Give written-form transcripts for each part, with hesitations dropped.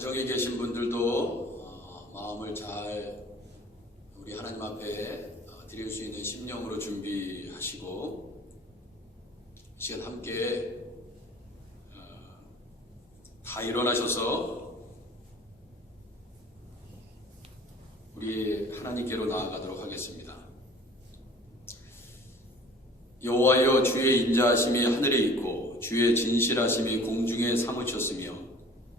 가정에 계신 분들도 마음을 잘 우리 하나님 앞에 드릴 수 있는 심령으로 준비하시고 이 시간 함께 다 일어나셔서 우리 하나님께로 나아가도록 하겠습니다. 여호와여, 주의 인자하심이 하늘에 있고 주의 진실하심이 공중에 사무쳤으며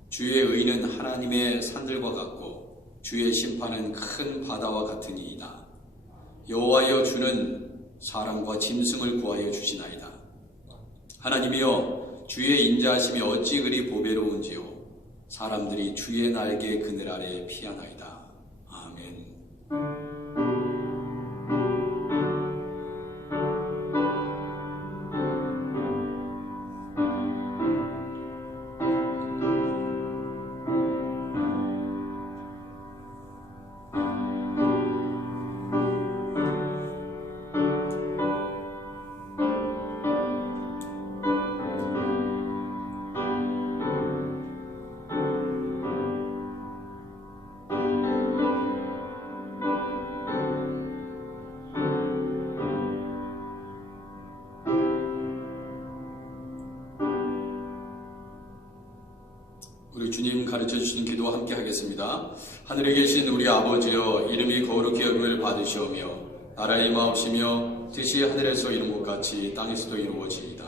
주의 의는 하나님의 산들과 같고 주의 심판은 큰 바다와 같으니이다. 여호와여, 주는 사람과 짐승을 구하여 주시나이다. 하나님이여, 주의 인자하심이 어찌 그리 보배로운지요. 사람들이 주의 날개 그늘 아래 피하나이다. 아멘. 우리 주님 가르쳐 주신 기도 함께 하겠습니다. 하늘에 계신 우리 아버지여, 이름이 거룩히 여김을 받으시오며 나라의 임하옵시며 뜻이 하늘에서 이룬 것 같이 땅에서도 이루어지이다.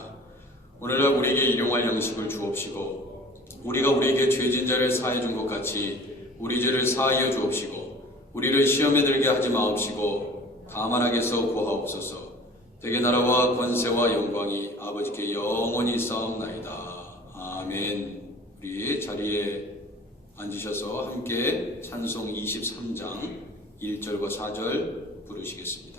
오늘날 우리에게 일용할 양식을 주옵시고 우리가 우리에게 죄진 자를 사해 준 것 같이 우리 죄를 사하여 주옵시고 우리를 시험에 들게 하지 마옵시고 다만 악에서 구하옵소서. 대개 나라와 권세와 영광이 아버지께 영원히 쌓옵나이다. 아멘. 우리 자리에 앉으셔서 함께 찬송 23장 1절과 4절 부르시겠습니다.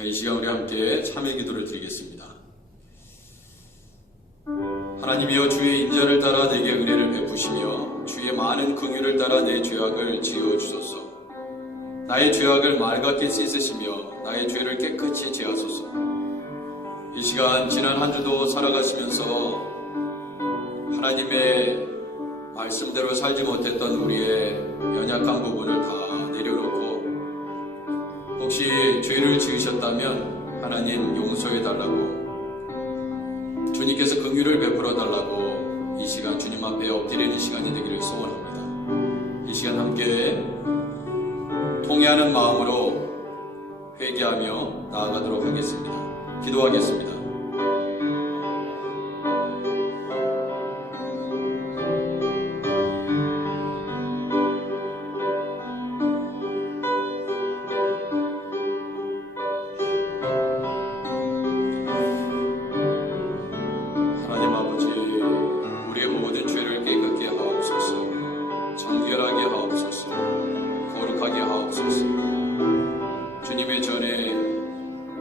이 시간 우리 함께 참회 기도를 드리겠습니다. 하나님이여, 주의 인자를 따라 내게 은혜를 베푸시며 주의 많은 긍휼을 따라 내 죄악을 지어주소서. 나의 죄악을 맑게 씻으시며 나의 죄를 깨끗이 제하소서. 이 시간 지난 한 주도 살아가시면서 하나님의 말씀대로 살지 못했던 우리의 연약한 부분을 다 내려놓고 혹시 죄를 지으셨다면 하나님 용서해달라고, 주님께서 긍휼을 베풀어달라고 이 시간 주님 앞에 엎드리는 시간이 되기를 소원합니다. 이 시간 함께 통회하는 마음으로 회개하며 나아가도록 하겠습니다. 기도하겠습니다.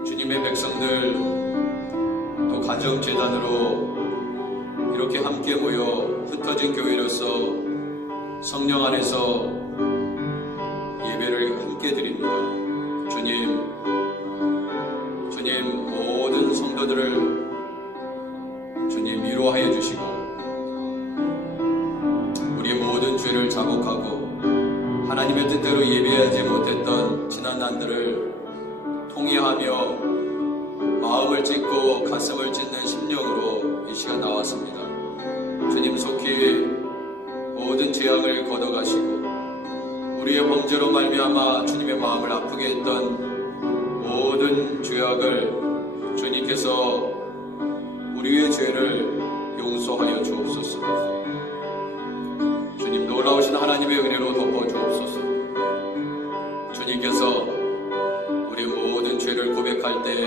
주님의 백성들 또 가정재단으로 이렇게 함께 모여 흩어진 교회로서 성령 안에서 예배를 함께 드립니다. 주님 모든 성도들을 주님 위로하여 주시고 우리의 모든 죄를 자복하고 하나님의 뜻대로 예배하지 못했던 지난 날들을 통회하며 마음 마음을 찢고 가슴을 찢는 심령으로 이 시간 나왔습니다. 주님 속히 모든 재앙을 걷어가시고 우리의 범죄로 말미암아 주님의 마음을 아프게 했던 모든 죄악을 주님께서 우리의 죄를 용서하여 주옵소서. 주님 놀라우신 하나님의 은혜로 덮어주옵소서. 주님께서 우리 모든 죄를 고백할 때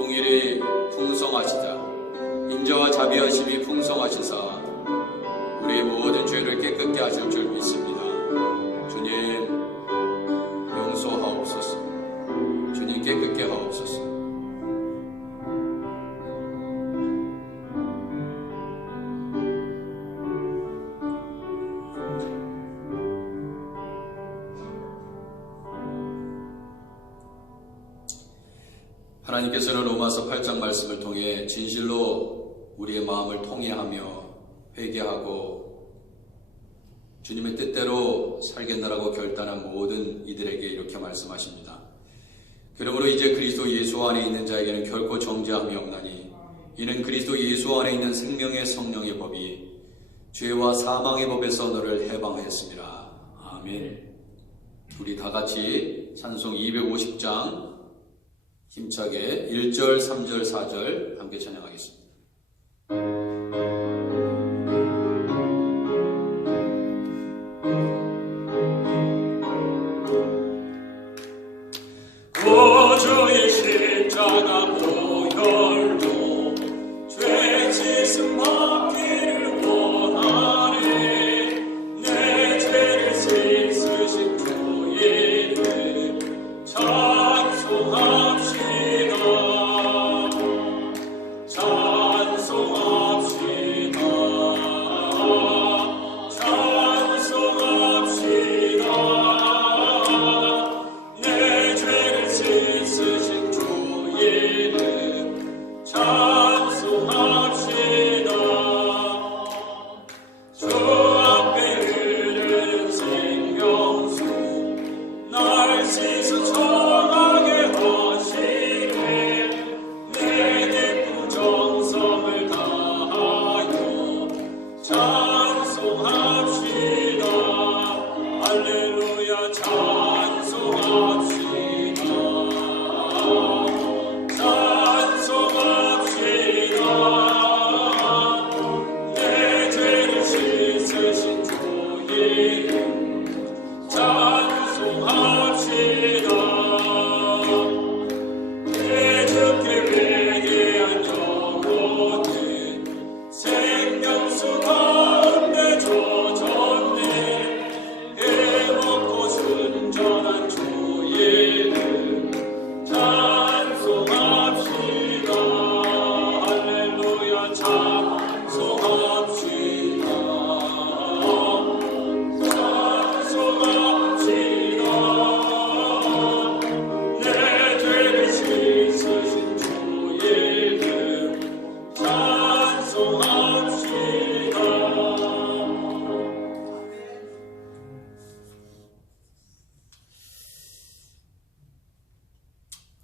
긍휼이 풍성하시다 인자와 자비하심이 풍성하시사 우리의 모든 죄를 깨끗게 하실 줄 믿습니다. 주님 용서하옵소서. 주님 깨끗게 하옵소서. 하나님께서는 로마서 8장 말씀을 통해 진실로 우리의 마음을 통회하며 회개하고 주님의 뜻대로 살겠노라고 결단한 모든 이들에게 이렇게 말씀하십니다. 그러므로 이제 그리스도 예수 안에 있는 자에게는 결코 정죄함이 없나니 이는 그리스도 예수 안에 있는 생명의 성령의 법이 죄와 사망의 법에서 너를 해방하였습니다. 아멘. 우리 다 같이 찬송 250장 힘차게 1절, 3절, 4절 함께 찬양하겠습니다. 구주의 십자가 보혈로 죄 짓음 받기를 원하네. 내 죄를 씻으신 주의 이름 찬송합시다.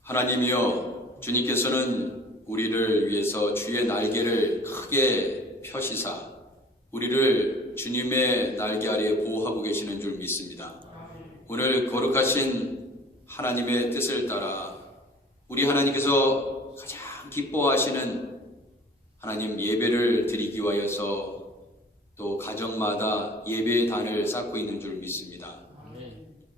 하나님이여, 주님께서는 우리를 위해서 주의 날개를 크게 펴시사 우리를 주님의 날개 아래에 보호하고 계시는 줄 믿습니다. 오늘 거룩하신 하나님의 뜻을 따라 우리 하나님께서 가장 기뻐하시는 하나님 예배를 드리기 위하여서 또 가정마다 예배의 단을 쌓고 있는 줄 믿습니다.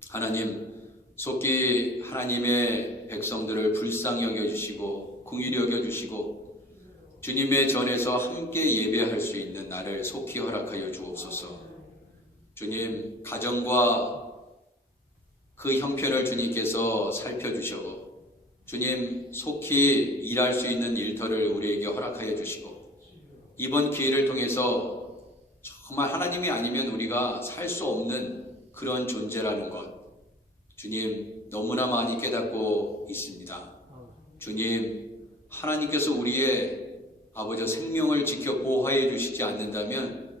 하나님, 속히 하나님의 백성들을 불쌍히 여겨주시고 긍휼히 여겨주시고 주님의 전에서 함께 예배할 수 있는 날을 속히 허락하여 주옵소서. 주님, 가정과 그 형편을 주님께서 살펴주시고 주님, 속히 일할 수 있는 일터를 우리에게 허락하여 주시고 이번 기회를 통해서 정말 하나님이 아니면 우리가 살 수 없는 그런 존재라는 것 주님 너무나 많이 깨닫고 있습니다. 주님, 하나님께서 우리의 아버지 생명을 지켜 보호해 주시지 않는다면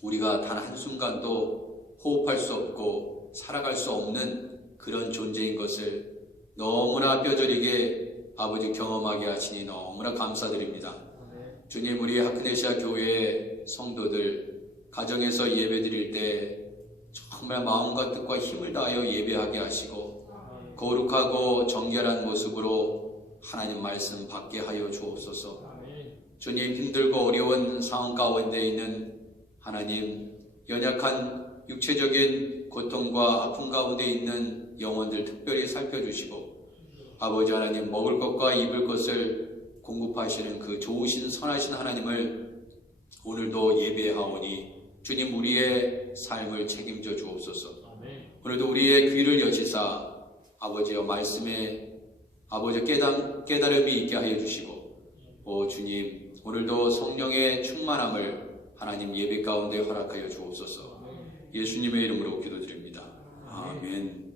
우리가 단 한순간도 호흡할 수 없고 살아갈 수 없는 그런 존재인 것을 너무나 뼈저리게 아버지 경험하게 하시니 너무나 감사드립니다. 주님, 우리 하크네시아 교회 성도들 가정에서 예배 드릴 때 정말 마음과 뜻과 힘을 다하여 예배하게 하시고 거룩하고 정결한 모습으로 하나님 말씀 받게 하여 주옵소서. 주님, 힘들고 어려운 상황 가운데 있는 하나님, 연약한 육체적인 고통과 아픔 가운데 있는 영혼들 특별히 살펴주시고 아버지 하나님, 먹을 것과 입을 것을 공급하시는 그 좋으신 선하신 하나님을 오늘도 예배하오니 주님, 우리의 삶을 책임져 주옵소서. 오늘도 우리의 귀를 여시사 아버지여 말씀에 아버지 깨달음이 있게 하여 주시고 주님, 오늘도 성령의 충만함을 하나님 예배 가운데 허락하여 주옵소서. 예수님의 이름으로 기도드립니다. 아멘.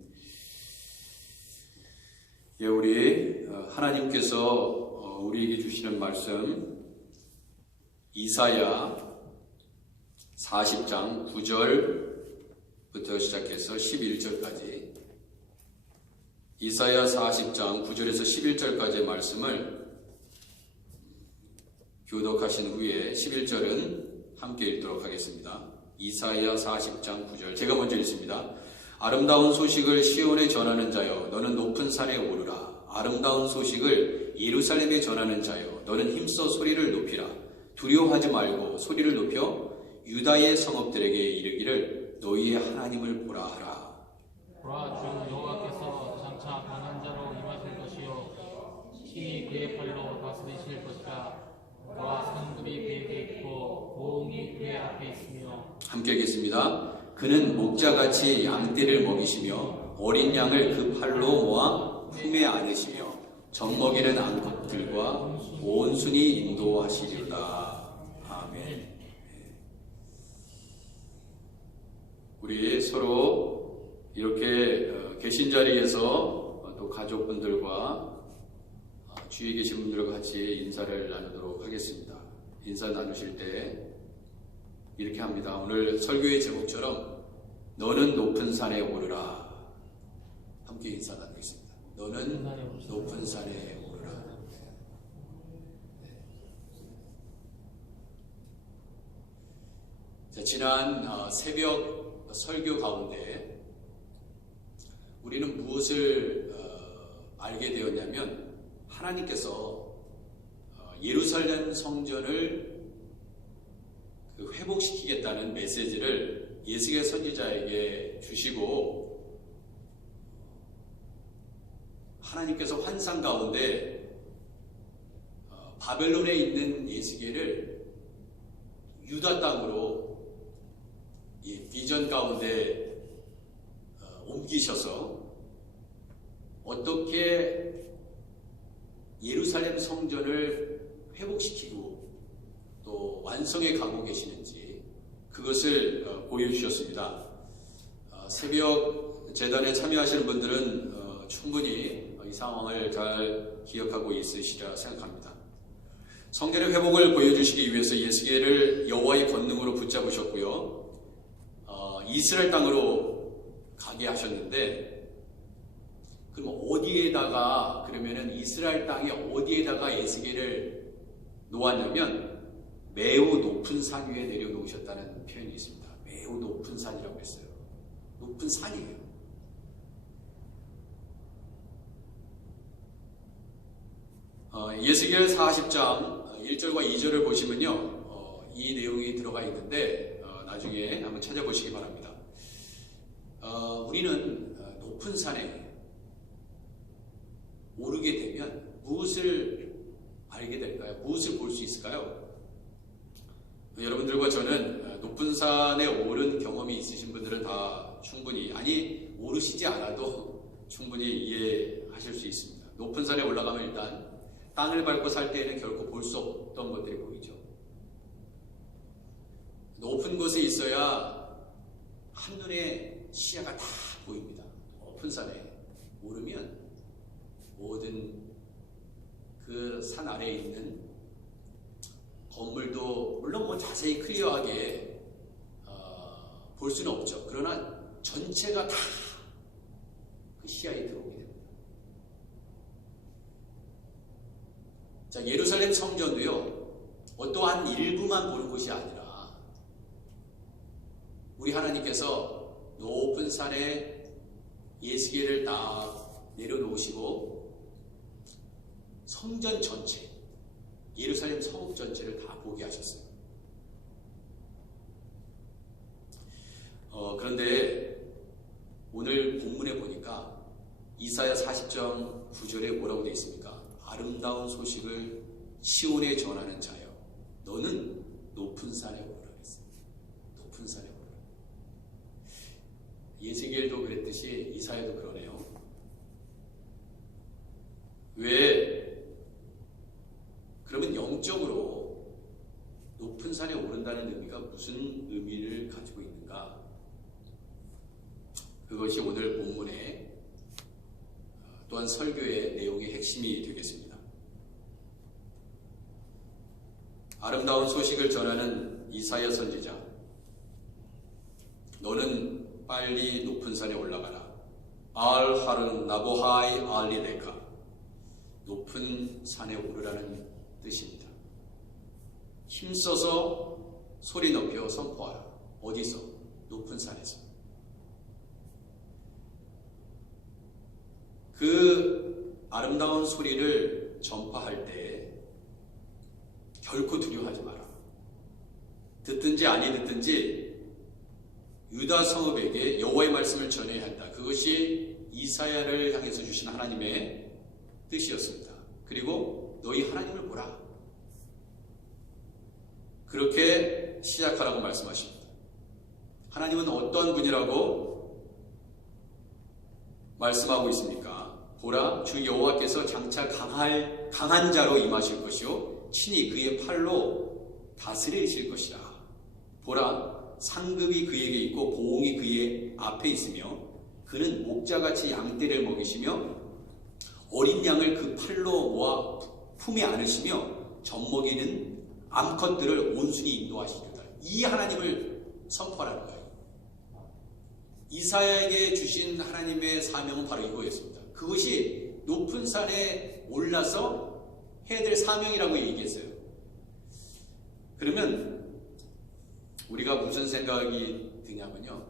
예, 우리 하나님께서 우리에게 주시는 말씀 이사야 40장 9절부터 시작해서 11절까지 이사야 40장 9절에서 11절까지의 말씀을 교독하신 후에 11절은 함께 읽도록 하겠습니다. 이사야 40장 9절, 제가 먼저 읽습니다. 아름다운 소식을 시온에 전하는 자여, 너는 높은 산에 오르라. 아름다운 소식을 예루살렘에 전하는 자여, 너는 힘써 소리를 높이라. 두려워하지 말고 소리를 높여 유다의 성읍들에게 이르기를 너희의 하나님을 보라 하라. 보라, 주 여호와께서 장차 강한 자로 임하실 것이요 친히 그의 팔로 다스리실 것이라. 그와 상급이 그에게 있고 보응이 그의 앞에 있으며. 함께 하겠습니다. 그는 목자같이 양떼를 먹이시며 어린 양을 그 팔로 모아 품에 안으시며 젖먹이는 암컷들과 온순히 인도하시리다. 아멘. 우리 서로 이렇게 계신 자리에서 또 가족분들과 주위에 계신 분들과 같이 인사를 나누도록 하겠습니다. 인사 나누실 때 이렇게 합니다. 오늘 설교의 제목처럼 너는 높은 산에 오르라. 함께 인사 나누겠습니다. 너는 높은 산에 오르라. 자, 지난 새벽 설교 가운데 우리는 무엇을 알게 되었냐면 하나님께서 예루살렘 성전을 회복시키겠다는 메시지를 예수의 선지자에게 주시고 하나님께서 환상 가운데 바벨론에 있는 예수계를 유다 땅으로 이 비전 가운데 옮기셔서 어떻게 예루살렘 성전을 회복시키고 또 완성해 가고 계시는지 그것을 보여주셨습니다. 새벽 재단에 참여하시는 분들은 충분히 이 상황을 잘 기억하고 있으시리라 생각합니다. 성전의 회복을 보여주시기 위해서 예수계를 여호와의 권능으로 붙잡으셨고요. 이스라엘 땅으로 가게 하셨는데 그럼 어디에다가 그러면은 이스라엘 땅에 어디에다가 예수계를 놓았냐면 매우 높은 산 위에 내려놓으셨다는 표현이 있습니다. 매우 높은 산이라고 했어요. 높은 산이에요. 예수계열 40장 1절과 2절을 보시면요, 이 내용이 들어가 있는데 나중에 한번 찾아보시기 바랍니다. 우리는 높은 산에 오르게 되면 무엇을 알게 될까요? 무엇을 볼 수 있을까요? 여러분들과 저는 높은 산에 오른 경험이 있으신 분들은 다 충분히, 아니 오르시지 않아도 충분히 이해하실 수 있습니다. 높은 산에 올라가면 일단 땅을 밟고 살 때에는 결코 볼 수 없던 것들이 보이죠. 높은 곳에 있어야 한눈에 시야가 다 보입니다. 높은 산에 오르면 모든 그 산 아래에 있는 건물도 물론 뭐 자세히 클리어하게 볼 수는 없죠. 그러나 전체가 다 그 시야에 들어오게 됩니다. 자, 예루살렘 성전도요, 어떠한 일부만 보는 것이 아니라 우리 하나님께서 높은 산에 예수계를 다 내려놓으시고 성전 전체, 예루살렘 성읍 전체를 다 보게 하셨어요. 그런데 오늘 본문에 보니까 이사야 40장 9절에 뭐라고 되어 있습니까? 아름다운 소식을 시온에 전하는 자여, 너는 높은 산에 오르라 그랬어요. 높은 산에 오르라. 예수겔도 그랬듯이 이사야도 그러네요. 왜? 그러면 영적으로 높은 산에 오른다는 의미가 무슨 의미를 가지고 있는가? 그것이 오늘 본문의 또한 설교의 내용의 핵심이 되겠습니다. 아름다운 소식을 전하는 이사야 선지자, 너는 빨리 높은 산에 올라가라. 알 하른 나보하이 알리레카, 높은 산에 오르라는 뜻입니다. 힘써서 소리 높여 선포하라. 어디서? 높은 산에서. 그 아름다운 소리를 전파할 때 결코 두려워하지 마라. 듣든지 아니 듣든지 유다 성읍에게 여호와의 말씀을 전해야 한다. 그것이 이사야를 향해서 주신 하나님의 뜻이었습니다. 그리고 너희 하나님을 보라. 그렇게 시작하라고 말씀하십니다. 하나님은 어떤 분이라고 말씀하고 있습니까? 보라, 주 여호와께서 장차 강한 자로 임하실 것이요 친히 그의 팔로 다스리실 것이라. 보라, 상급이 그에게 있고 보응이 그의 앞에 있으며 그는 목자같이 양떼를 먹이시며 어린 양을 그 팔로 모아 품에 안으시며 젖먹이는 암컷들을 온순히 인도하시리로다. 이 하나님을 선포하라는 거예요. 이사야에게 주신 하나님의 사명은 바로 이거였습니다. 그것이 높은 산에 올라서 해야 될 사명이라고 얘기했어요. 그러면 우리가 무슨 생각이 드냐면요,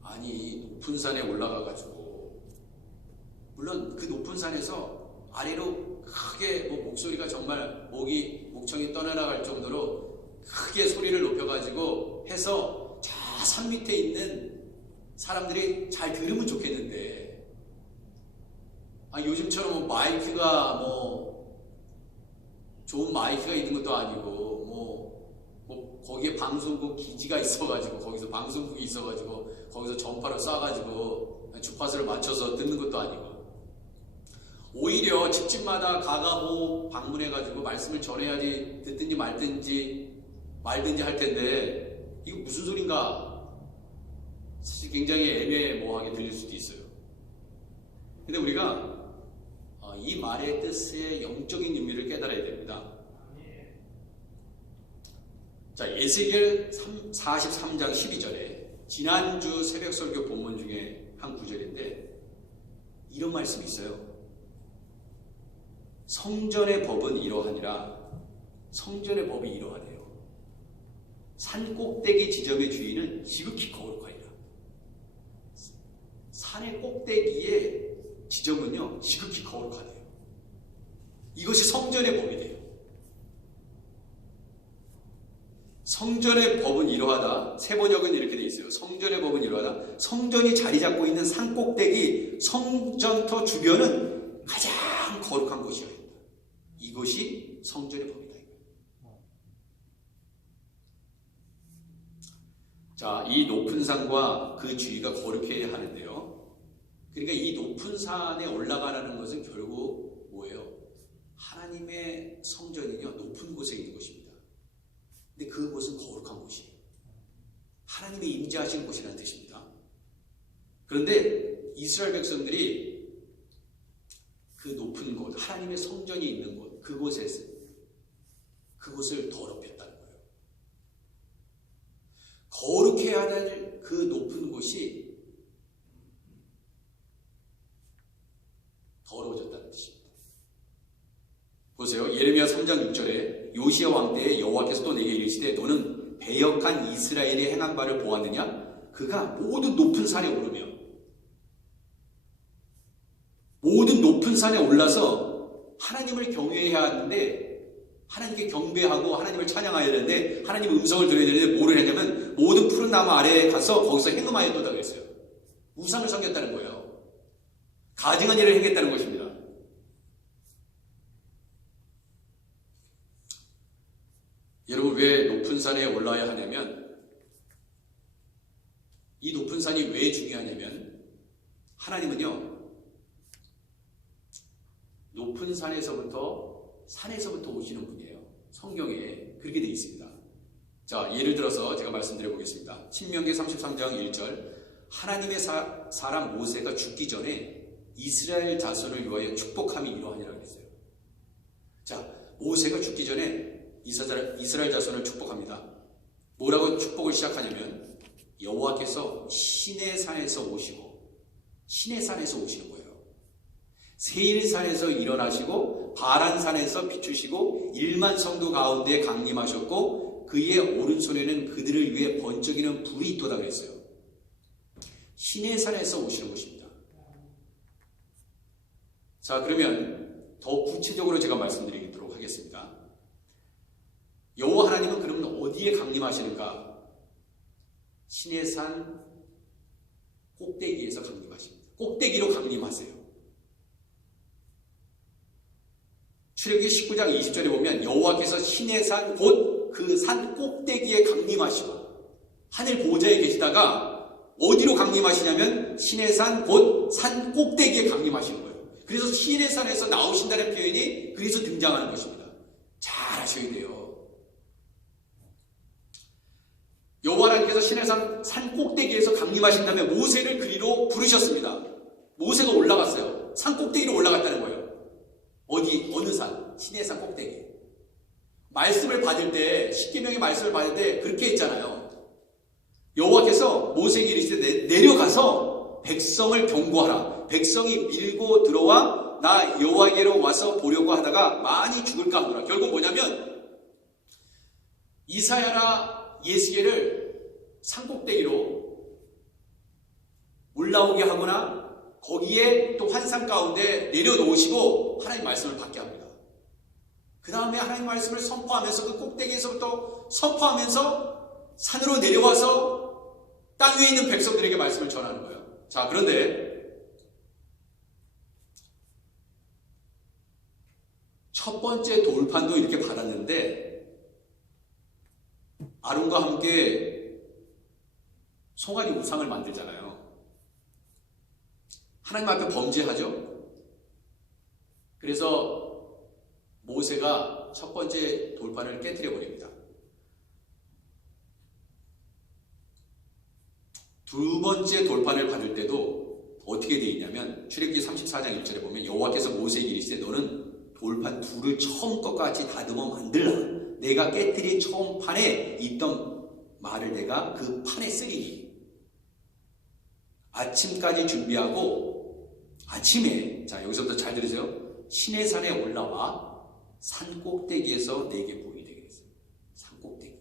아니 높은 산에 올라가가지고 물론 그 높은 산에서 아래로 크게 목소리가 정말 목청이 떠나갈 정도로 크게 소리를 높여가지고 해서 저 산 밑에 있는 사람들이 잘 들으면 좋겠는데, 요즘처럼 마이크가 좋은 마이크가 있는 것도 아니고 거기에 방송국 기지가 있어가지고 거기서 방송국이 있어가지고 거기서 전파를 쏴가지고 주파수를 맞춰서 듣는 것도 아니고, 오히려 집집마다 가가고 방문해가지고 말씀을 전해야지 듣든지 말든지 할 텐데 이거 무슨 소린가 사실 굉장히 애매모호하게 들릴 수도 있어요. 근데 우리가 이 말의 뜻의 영적인 의미를 깨달아야 됩니다. 자, 에스겔 43장 12절에 지난주 새벽 설교 본문 중에 한 구절인데 이런 말씀이 있어요. 성전의 법은 이러하니라. 성전의 법이 이러하네요. 산 꼭대기 지점의 주인은 지극히 거룩하니라. 산의 꼭대기의 지점은요 지극히 거룩하대요. 이것이 성전의 법이 돼요. 성전의 법은 이러하다. 새 번역은 이렇게 되어 있어요. 성전의 법은 이러하다. 성전이 자리 잡고 있는 산 꼭대기 성전터 주변은 가장 거룩한 곳이어야 된다. 이것이 성전의 법이다. 자, 이 높은 산과 그 주위가 거룩해야 하는데요. 그러니까 이 높은 산에 올라가라는 것은 결국 뭐예요? 하나님의 성전이요 높은 곳에 있는 곳입니다. 근데 그곳은 거룩한 곳이에요. 하나님이 임재하시는 곳이라는 뜻입니다. 그런데 이스라엘 백성들이 그 높은 곳, 하나님의 성전이 있는 곳, 그곳을 더럽혔다는 거예요. 거룩해야 할 그 높은 곳이 더러워졌다는 뜻입니다. 보세요. 예레미야 3장 6절에 요시야 왕 때에 여호와께서 또 내게 이르시되 너는 배역한 이스라엘이 행한 바를 보았느냐? 그가 모든 높은 산에 오르며 모든 높은 산에 올라서 하나님을 경외해야 하는데 하나님께 경배하고 하나님을 찬양해야 되는데 하나님 음성을 들어야 되는데 뭐를 했냐면 모든 푸른 나무 아래에 가서 거기서 행음하였도다 그랬어요. 우상을 섬겼다는 거예요. 가증한 일을 행했다는 것입니다. 여러분 왜 높은 산에 올라야 하냐면 이 높은 산이 왜 중요하냐면 하나님은요 높은 산에서부터 오시는 분이에요. 성경에 그렇게 되어 있습니다. 자, 예를 들어서 제가 말씀드려 보겠습니다. 신명기 33장 1절 하나님의 사람 모세가 죽기 전에 이스라엘 자손을 위하여 축복함이 이러하니라 그랬어요. 자, 모세가 죽기 전에 이스라엘 자손을 축복합니다. 뭐라고 축복을 시작하냐면 여호와께서 시내산에서 오시는 거예요. 세일산에서 일어나시고 바란산에서 비추시고 1만 성도 가운데 강림하셨고 그의 오른손에는 그들을 위해 번쩍이는 불이 있도다 그랬어요. 시내산에서 오시는 것입니다. 자, 그러면 더 구체적으로 제가 말씀드리도록 하겠습니다. 여호와 하나님은 그러면 어디에 강림하시는가? 시내산 꼭대기에서 강림하십니다. 꼭대기로 강림하세요. 출애굽기 19장 20절에 보면 여호와께서 시내산 곧 그 산 꼭대기에 강림하시고 하늘 보좌에 계시다가 어디로 강림하시냐면 시내산 곧 산 꼭대기에 강림하시는 거예요. 그래서 시내산에서 나오신다는 표현이 그래서 등장하는 것입니다. 잘 아셔야 돼요. 여호와 하나님께서 시내산 산 꼭대기에서 강림하신 다음에 모세를 그리로 부르셨습니다. 모세가 올라갔어요. 산 꼭대기로 올라갔다는 거예요. 어느 산? 시내산 꼭대기. 말씀을 받을 때, 십계명의 말씀을 받을 때 그렇게 했잖아요. 여호와께서 모세에게 이르시되 내려가서 백성을 경고하라. 백성이 밀고 들어와 나 여호와께로 와서 보려고 하다가 많이 죽을까 하노라. 결국 뭐냐면 이사야나 예스겔을 산꼭대기로 올라오게 하거나 거기에 또 환상 가운데 내려놓으시고 하나님 말씀을 받게 합니다. 그 다음에 하나님 말씀을 선포하면서 그 꼭대기에서부터 선포하면서 산으로 내려와서 땅 위에 있는 백성들에게 말씀을 전하는 거예요. 자, 그런데 첫 번째 돌판도 이렇게 받았는데 아론과 함께 송아지 우상을 만들잖아요. 하나님 앞에 범죄하죠. 그래서 모세가 첫 번째 돌판을 깨뜨려 버립니다. 두 번째 돌판을 받을 때도 어떻게 되어 있냐면 출애굽기 34장 1절에 보면 여호와께서 모세에게 이르시되 너는 돌판 둘을 처음 것과 같이 다듬어 만들라. 내가 깨뜨린 처음 판에 있던 말을 내가 그 판에 쓰리니 아침까지 준비하고 아침에 자 여기서부터 잘 들으세요. 시내산에 올라와 산 꼭대기에서 내게 보이게 되겠어요. 산 꼭대기.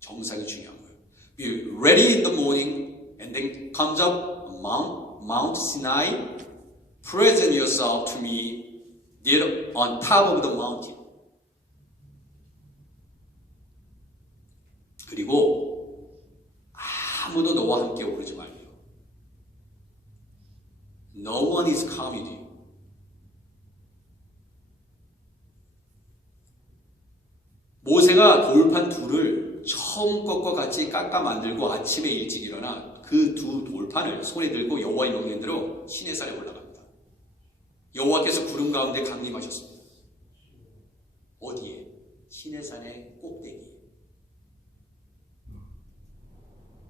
정상이 중요한 거예요. Be ready in the morning and then comes up Mount Sinai. Present yourself to me there on top of the mountain. 그리고 아무도 너와 함께 오르지 말며 No one is coming to you. 모세가 돌판 둘을 처음 것과 같이 깎아 만들고 아침에 일찍 일어나 그 두 돌판을 손에 들고 여호와의 명령대로 시내산에 올라갑니다. 여호와께서 구름 가운데 강림하셨습니다. 어디에? 시내산의 꼭대기에.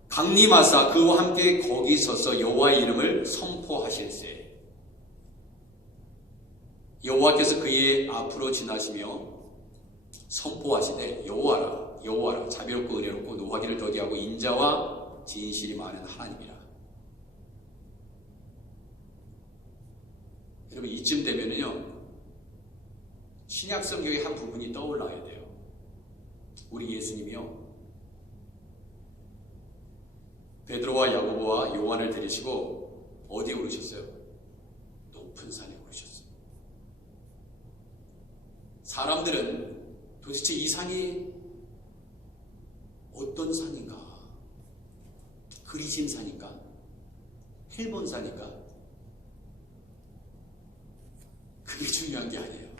강림하사 그와 함께 거기 서서 여호와의 이름을 선포하실세. 여호와께서 그의 앞으로 지나시며 선포하시되 여호와라 여호와라 자비롭고 은혜롭고 노하기를 더디하고 인자와 진실이 많은 하나님이라. 여러분 이쯤 되면은요 신약 성경의 한 부분이 떠올라야 돼요. 우리 예수님이요, 베드로와 야고보와 요한을 데리시고 어디에 오르셨어요? 높은 산에 오르셨어요. 사람들은 도대체 이 산이 어떤 산인가? 그리심 산인가? 헬본 산인가? 그게 중요한 게 아니에요.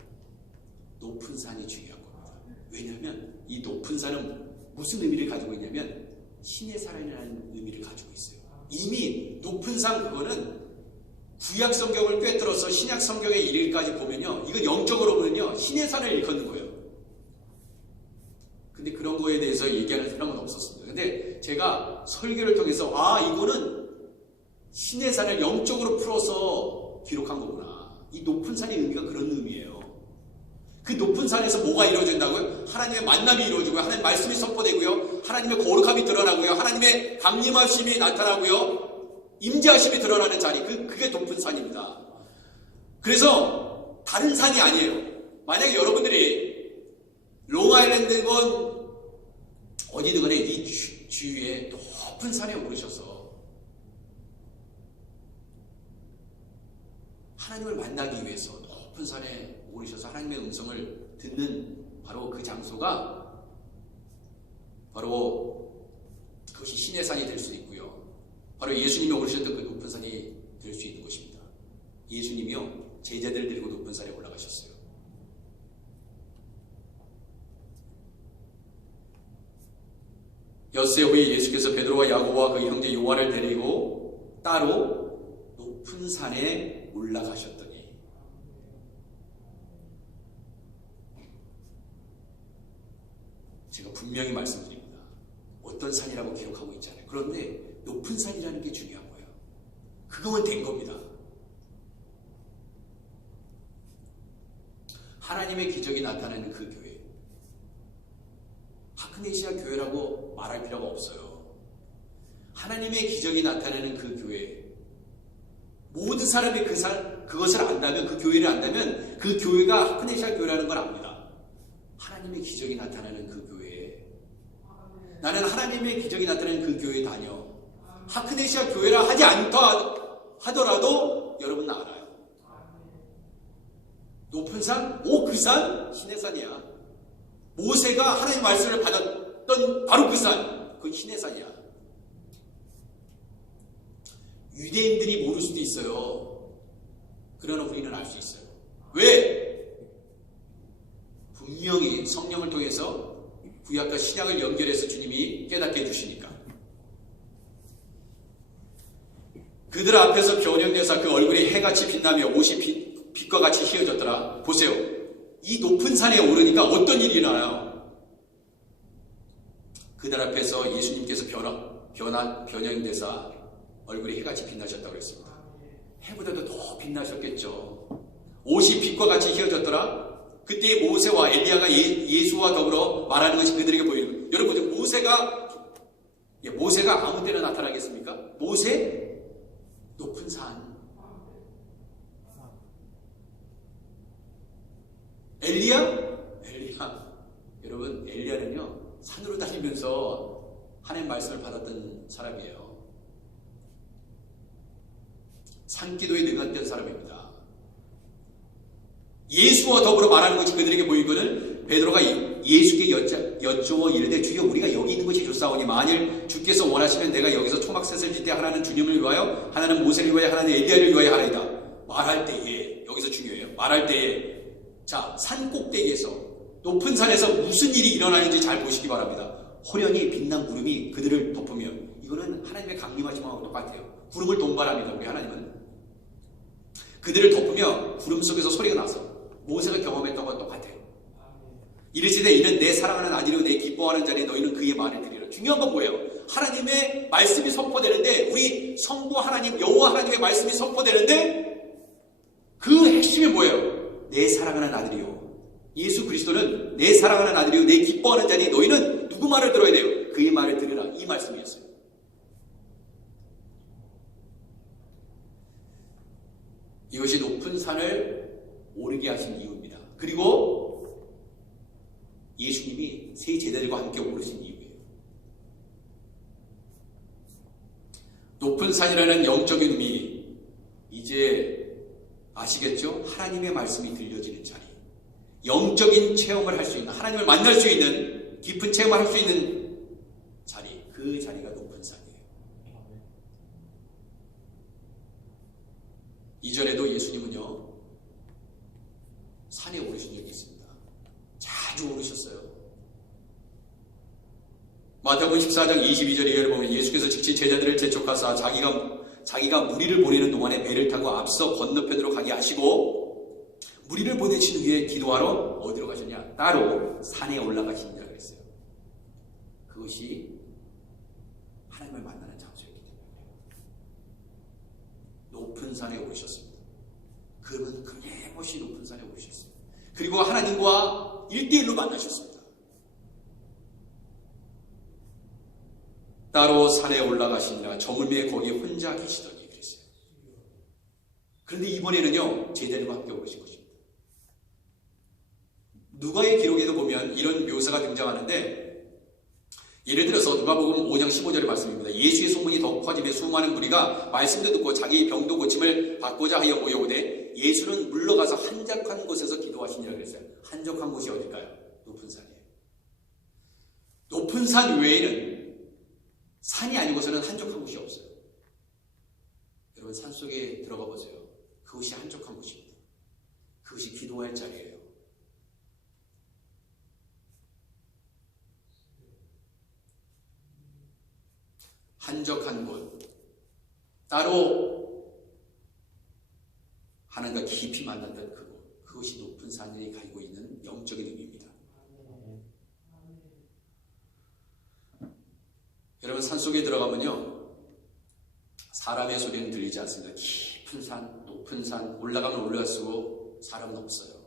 높은 산이 중요한 겁니다. 왜냐하면 이 높은 산은 무슨 의미를 가지고 있냐면 신의 산이라는 의미를 가지고 있어요. 이미 높은 산 그거는 구약 성경을 꿰뚫어서 신약 성경의 이르기까지 보면요, 이건 영적으로 보면요 신의 산을 일컫는 거예요. 근데 그런 거에 대해서 얘기하는 사람은 없었습니다. 근데 제가 설교를 통해서 이거는 신의 산을 영적으로 풀어서 기록한 거구나. 이 높은 산의 의미가 그런 의미예요. 그 높은 산에서 뭐가 이루어진다고요? 하나님의 만남이 이루어지고요, 하나님의 말씀이 선포되고요, 하나님의 거룩함이 드러나고요, 하나님의 강림하심이 나타나고요, 임재하심이 드러나는 자리, 그게 높은 산입니다. 그래서 다른 산이 아니에요. 만약에 여러분들이 롱아일랜드건 어디든 간에 이 주위에 높은 산에 오르셔서 하나님을 만나기 위해서 높은 산에 오르셔서 하나님의 음성을 듣는 바로 그 장소가 바로 그것이 신의 산이 될 수 있고요, 바로 예수님이 오르셨던 그 높은 산이 될 수 있는 것입니다. 예수님이요 제자들을 데리고 높은 산에 올라가셨어요. 엿새 후에 예수께서 베드로와 야고보와 그 형제 요한을 데리고 따로 높은 산에 올라가셨더니, 제가 분명히 말씀드립니다. 어떤 산이라고 기록하고 있잖아요. 그런데 높은 산이라는 게 중요한 거예요. 그거면 된 겁니다. 하나님의 기적이 나타나는 그 교회, 하크네시아 교회라고 말할 필요가 없어요. 하나님의 기적이 나타나는 그 교회, 모든 사람이 그것을 안다면, 그 교회를 안다면 그 교회가 하크네시아 교회라는 걸 압니다. 하나님의 기적이 나타나는 그 교회에, 나는 하나님의 기적이 나타나는 그 교회에 다녀. 하크네시아 교회라 하지 않다 하더라도 여러분 알아요. 높은 산? 그 산? 신의 산이야. 모세가 하나님의 말씀을 받았던 바로 그 산, 그건 신의 산이야. 유대인들이 모를 수도 있어요. 그러나 우리는 알 수 있어요. 왜? 분명히 성령을 통해서 구약과 신약을 연결해서 주님이 깨닫게 해주시니까. 그들 앞에서 변형되어서 그 얼굴이 해같이 빛나며 옷이 빛과 같이 휘어졌더라. 보세요. 이 높은 산에 오르니까 어떤 일이 일어나요? 그들 앞에서 예수님께서 변형되사 얼굴이 해같이 빛나셨다고 했습니다. 해보다도 더 빛나셨겠죠. 옷이 빛과 같이 휘어졌더라. 그때 모세와 엘리야가 예수와 더불어 말하는 것이 그들에게 보이는 거예요. 여러분, 모세가 아무 때나 나타나겠습니까? 모세? 높은 산. 엘리야? 여러분, 엘리야는요 산으로 다니면서 하나님 말씀을 받았던 사람이에요. 산기도에 능했던 사람입니다. 예수와 더불어 말하는 것이 그들에게 보이거늘 베드로가 예수께 여쭈어 이르되 주여 우리가 여기 있는 것이 좋사오니 만일 주께서 원하시면 내가 여기서 초막셋을 짓되 하나는 주님을 위하여 하나는 모세를 위하여 하나는 엘리야를 위하여 하리이다. 말할 때에, 여기서 중요해요. 말할 때에, 자, 산 꼭대기에서, 높은 산에서 무슨 일이 일어나는지 잘 보시기 바랍니다. 호련히 빛난 구름이 그들을 덮으며, 이거는 하나님의 강림하심하고 똑같아요. 구름을 동반합니다. 우리 하나님은 그들을 덮으며 구름 속에서 소리가 나서 모세가 경험했던 것 똑같아요. 이르시되 이는 내 사랑하는 아들이요 내 기뻐하는 자니 너희는 그의 말을 들으라. 중요한 건 뭐예요? 하나님의 말씀이 선포되는데, 우리 성부 하나님 여호와 하나님의 말씀이 선포되는데 그 핵심이 뭐예요? 내 사랑하는 아들이요. 예수 그리스도는 내 사랑하는 아들이요 내 기뻐하는 자니 너희는 누구 말을 들어야 돼요? 그의 말을 들으라. 이 말씀이었어요. 이것이 높은 산을 오르게 하신 이유입니다. 그리고 예수님이 세 제자들과 함께 오르신 이유예요. 높은 산이라는 영적인 의미, 이제 아시겠죠? 하나님의 말씀이 들려지는 자리, 영적인 체험을 할 수 있는, 하나님을 만날 수 있는, 깊은 체험을 할 수 있는 자리, 그 자리가 높은 산이에요. 이전에도 예수님은요, 산에 오르신 적이 있습니다. 자주 오르셨어요. 마태복음 14장 22절에 보면 예수께서 즉시 제자들을 재촉하사 자기가 무리를 보내는 동안에 배를 타고 앞서 건너편으로 가게 하시고 무리를 보내신 후에 기도하러 어디로 가셨냐? 따로 산에 올라가시니라 그랬어요. 그것이 하나님을 만나는 장소였기 때문에 높은 산에 오르셨습니다. 그러면 끊임없이 높은 산에 오르셨어요. 그리고 하나님과 1대1로 만나셨습니다. 따로 산에 올라가시니라 저물매에 거기 혼자 계시더니 그랬어요. 그런데 이번에는요, 제자들과 함께 오르신 것입니다. 누가의 기록에도 보면 이런 묘사가 등장하는데, 예를 들어서 누가복음 5장 15절의 말씀입니다. 예수의 소문이 더욱 퍼지며 수많은 무리가 말씀도 듣고 자기 병도 고침을 받고자 하여 모여오되 예수는 물러가서 한적한 곳에서 기도하시니라 그랬어요. 한적한 곳이 어딜까요? 높은 산이에요. 높은 산 외에는, 산이 아니고서는 한적한 곳이 없어요. 여러분, 산 속에 들어가 보세요. 그것이 한적한 곳입니다. 그것이 기도할 자리예요. 한적한 곳, 따로 하나님과 깊이 만났던 그곳, 그것이 높은 산이 가지고 있는 영적인 의미입니다. 여러분, 산속에 들어가면요, 사람의 소리는 들리지 않습니다. 깊은 산, 높은 산, 올라가면 올라갈수록 사람은 없어요.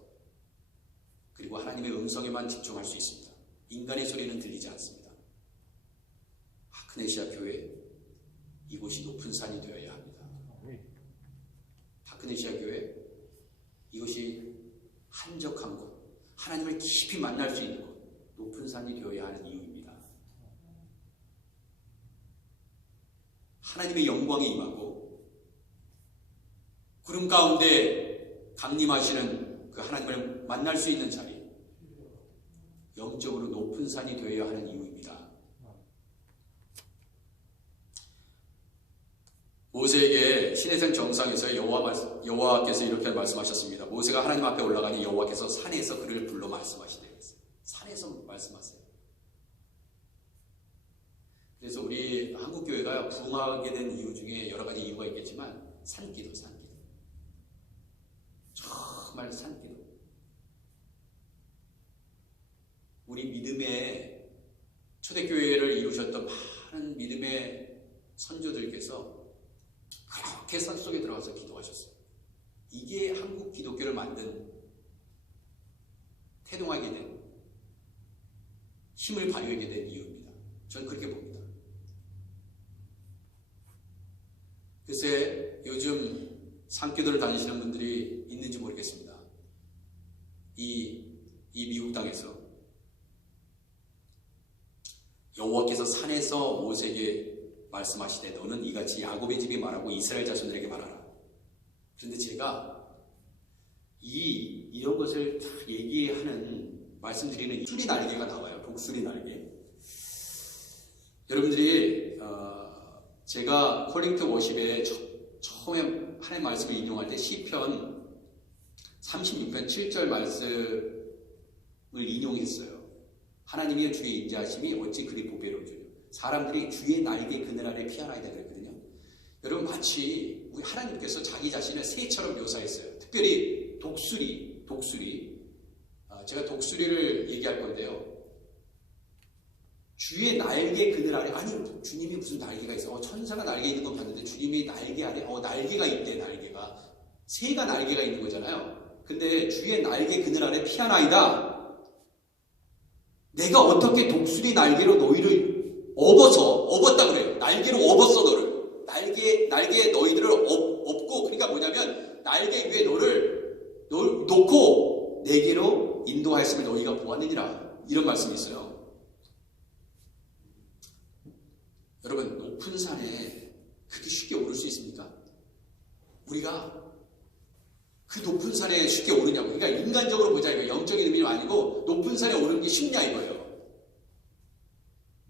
그리고 하나님의 음성에만 집중할 수 있습니다. 인간의 소리는 들리지 않습니다. 하크네시아 교회, 이곳이 높은 산이 되어야 합니다. 하크네시아 교회, 이것이 한적한 곳, 하나님을 깊이 만날 수 있는 곳, 높은 산이 되어야 하는 이유입니다. 하나님의 영광이 임하고 구름 가운데 강림하시는 그 하나님을 만날 수 있는 자리, 영적으로 높은 산이 되어야 하는 이유입니다. 모세에게 시내산 정상에서 여호와께서 이렇게 말씀하셨습니다. 모세가 하나님 앞에 올라가니 여호와께서 산에서 그를 불러 말씀하시되, 산에서 말씀하세요. 그래서 우리 한국교회가 부흥하게 된 이유 중에 여러 가지 이유가 있겠지만 산기도. 정말 산기도. 우리 믿음의 초대교회를 이루셨던 많은 믿음의 선조들께서 그렇게 산속에 들어가서 기도하셨어요. 이게 한국 기독교를 만든, 태동하게 된, 힘을 발휘하게 된 이유입니다. 저는 그렇게 봅니다. 글쎄, 요즘 산기도를 다니시는 분들이 있는지 모르겠습니다. 이 미국 땅에서 여호와께서 산에서 모세에게 말씀하시되 너는 이같이 야곱의 집에 말하고 이스라엘 자손들에게 말하라. 그런데 제가 이런 것을 얘기하는, 말씀드리는 독수리 날개가 나와요. 독수리 날개. 여러분들이 제가 콜링 투 워십에 처음에 하나님의 말씀을 인용할 때 시편 36편 7절 말씀을 인용했어요. 하나님이 주의 인자하심이 어찌 그리 보배로우냐. 사람들이 주의 날개 그늘 아래 피하나이다 그랬거든요. 여러분, 마치 우리 하나님께서 자기 자신을 새처럼 묘사했어요. 특별히 독수리. 제가 독수리를 얘기할 건데요. 주의 날개 그늘 아래, 아니 주님이 무슨 날개가 있어? 천사가 날개 있는 건 봤는데 주님이 날개 아래, 날개가 있대. 날개가, 새가 날개가 있는 거잖아요. 근데 주의 날개 그늘 아래 피하나이다. 내가 어떻게 독수리 날개로 너희를 업었다 그래요. 날개로 업었어 너를. 날개에 너희들을 업고, 그러니까 뭐냐면 날개 위에 너를 놓고 내게로 인도하였음을 너희가 보았느니라. 이런 말씀이 있어요. 여러분, 높은 산에 그렇게 쉽게 오를 수 있습니까? 우리가 그 높은 산에 쉽게 오르냐고. 그러니까 인간적으로 보자 이거 영적인 의미는 아니고 높은 산에 오르는 게 쉽냐 이거예요.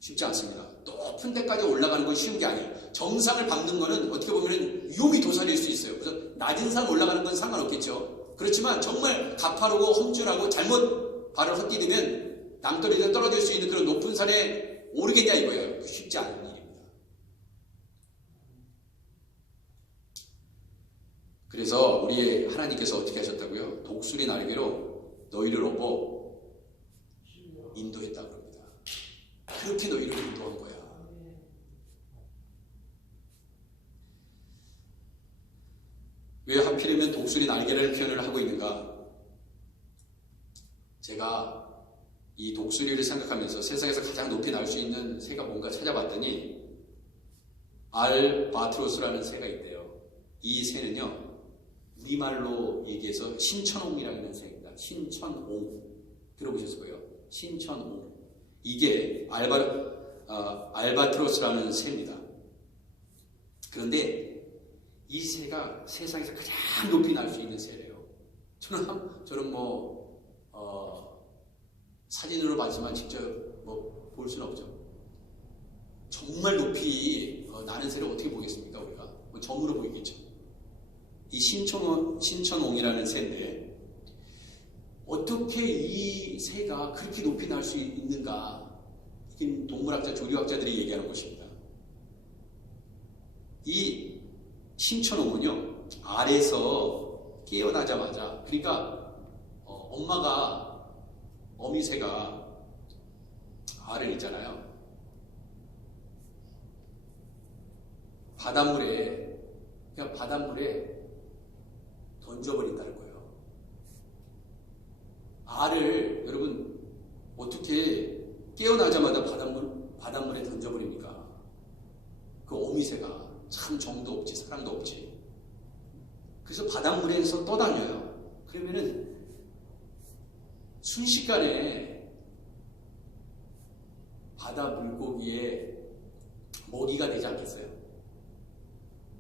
쉽지 않습니다. 높은 데까지 올라가는 건 쉬운 게 아니에요. 정상을 밟는 거는 어떻게 보면 위험이 도사릴 수 있어요. 그래서 낮은 산 올라가는 건 상관없겠죠. 그렇지만 정말 가파르고 험준하고 잘못 발을 헛디디면 남떨이에 떨어질 수 있는 그런 높은 산에 오르겠냐 이거예요. 쉽지 않은 일입니다. 그래서 우리 하나님께서 어떻게 하셨다고요? 독수리 날개로 너희를 업어 인도했다고 합니다. 그렇게 너희를 인도한 거야. 왜 하필이면 독수리 날개를 표현을 하고 있는가? 제가 이 독수리를 생각하면서 세상에서 가장 높이 날 수 있는 새가 뭔가 찾아봤더니 알바트로스라는 새가 있대요. 이 새는요, 우리말로 얘기해서 신천옹이라는 새입니다. 신천옹. 들어보셨을 거예요. 신천옹. 이게 알바트로스라는 새입니다. 그런데 이 새가 세상에서 가장 높이 날 수 있는 새래요. 저는 사진으로 봤지만 직접 볼 수는 없죠. 정말 높이 나는 새를 어떻게 보겠습니까? 우리가 점으로 보이겠죠. 이 신천옹이라는 새인데 어떻게 이 새가 그렇게 높이 날 수 있는가? 이게 동물학자, 조류학자들이 얘기하는 것입니다. 이 신천옹은요, 알에서 깨어나자마자, 그러니까 엄마가, 어미새가 알을 있잖아요. 바닷물에 던져버린다는 거예요. 알을 여러분 어떻게 깨어나자마자 바닷물에 던져버립니까? 그 어미새가 참 정도 없지, 사랑도 없지. 그래서 바닷물에서 떠다녀요. 그러면은 순식간에 바다 물고기의 먹이가 되지 않겠어요?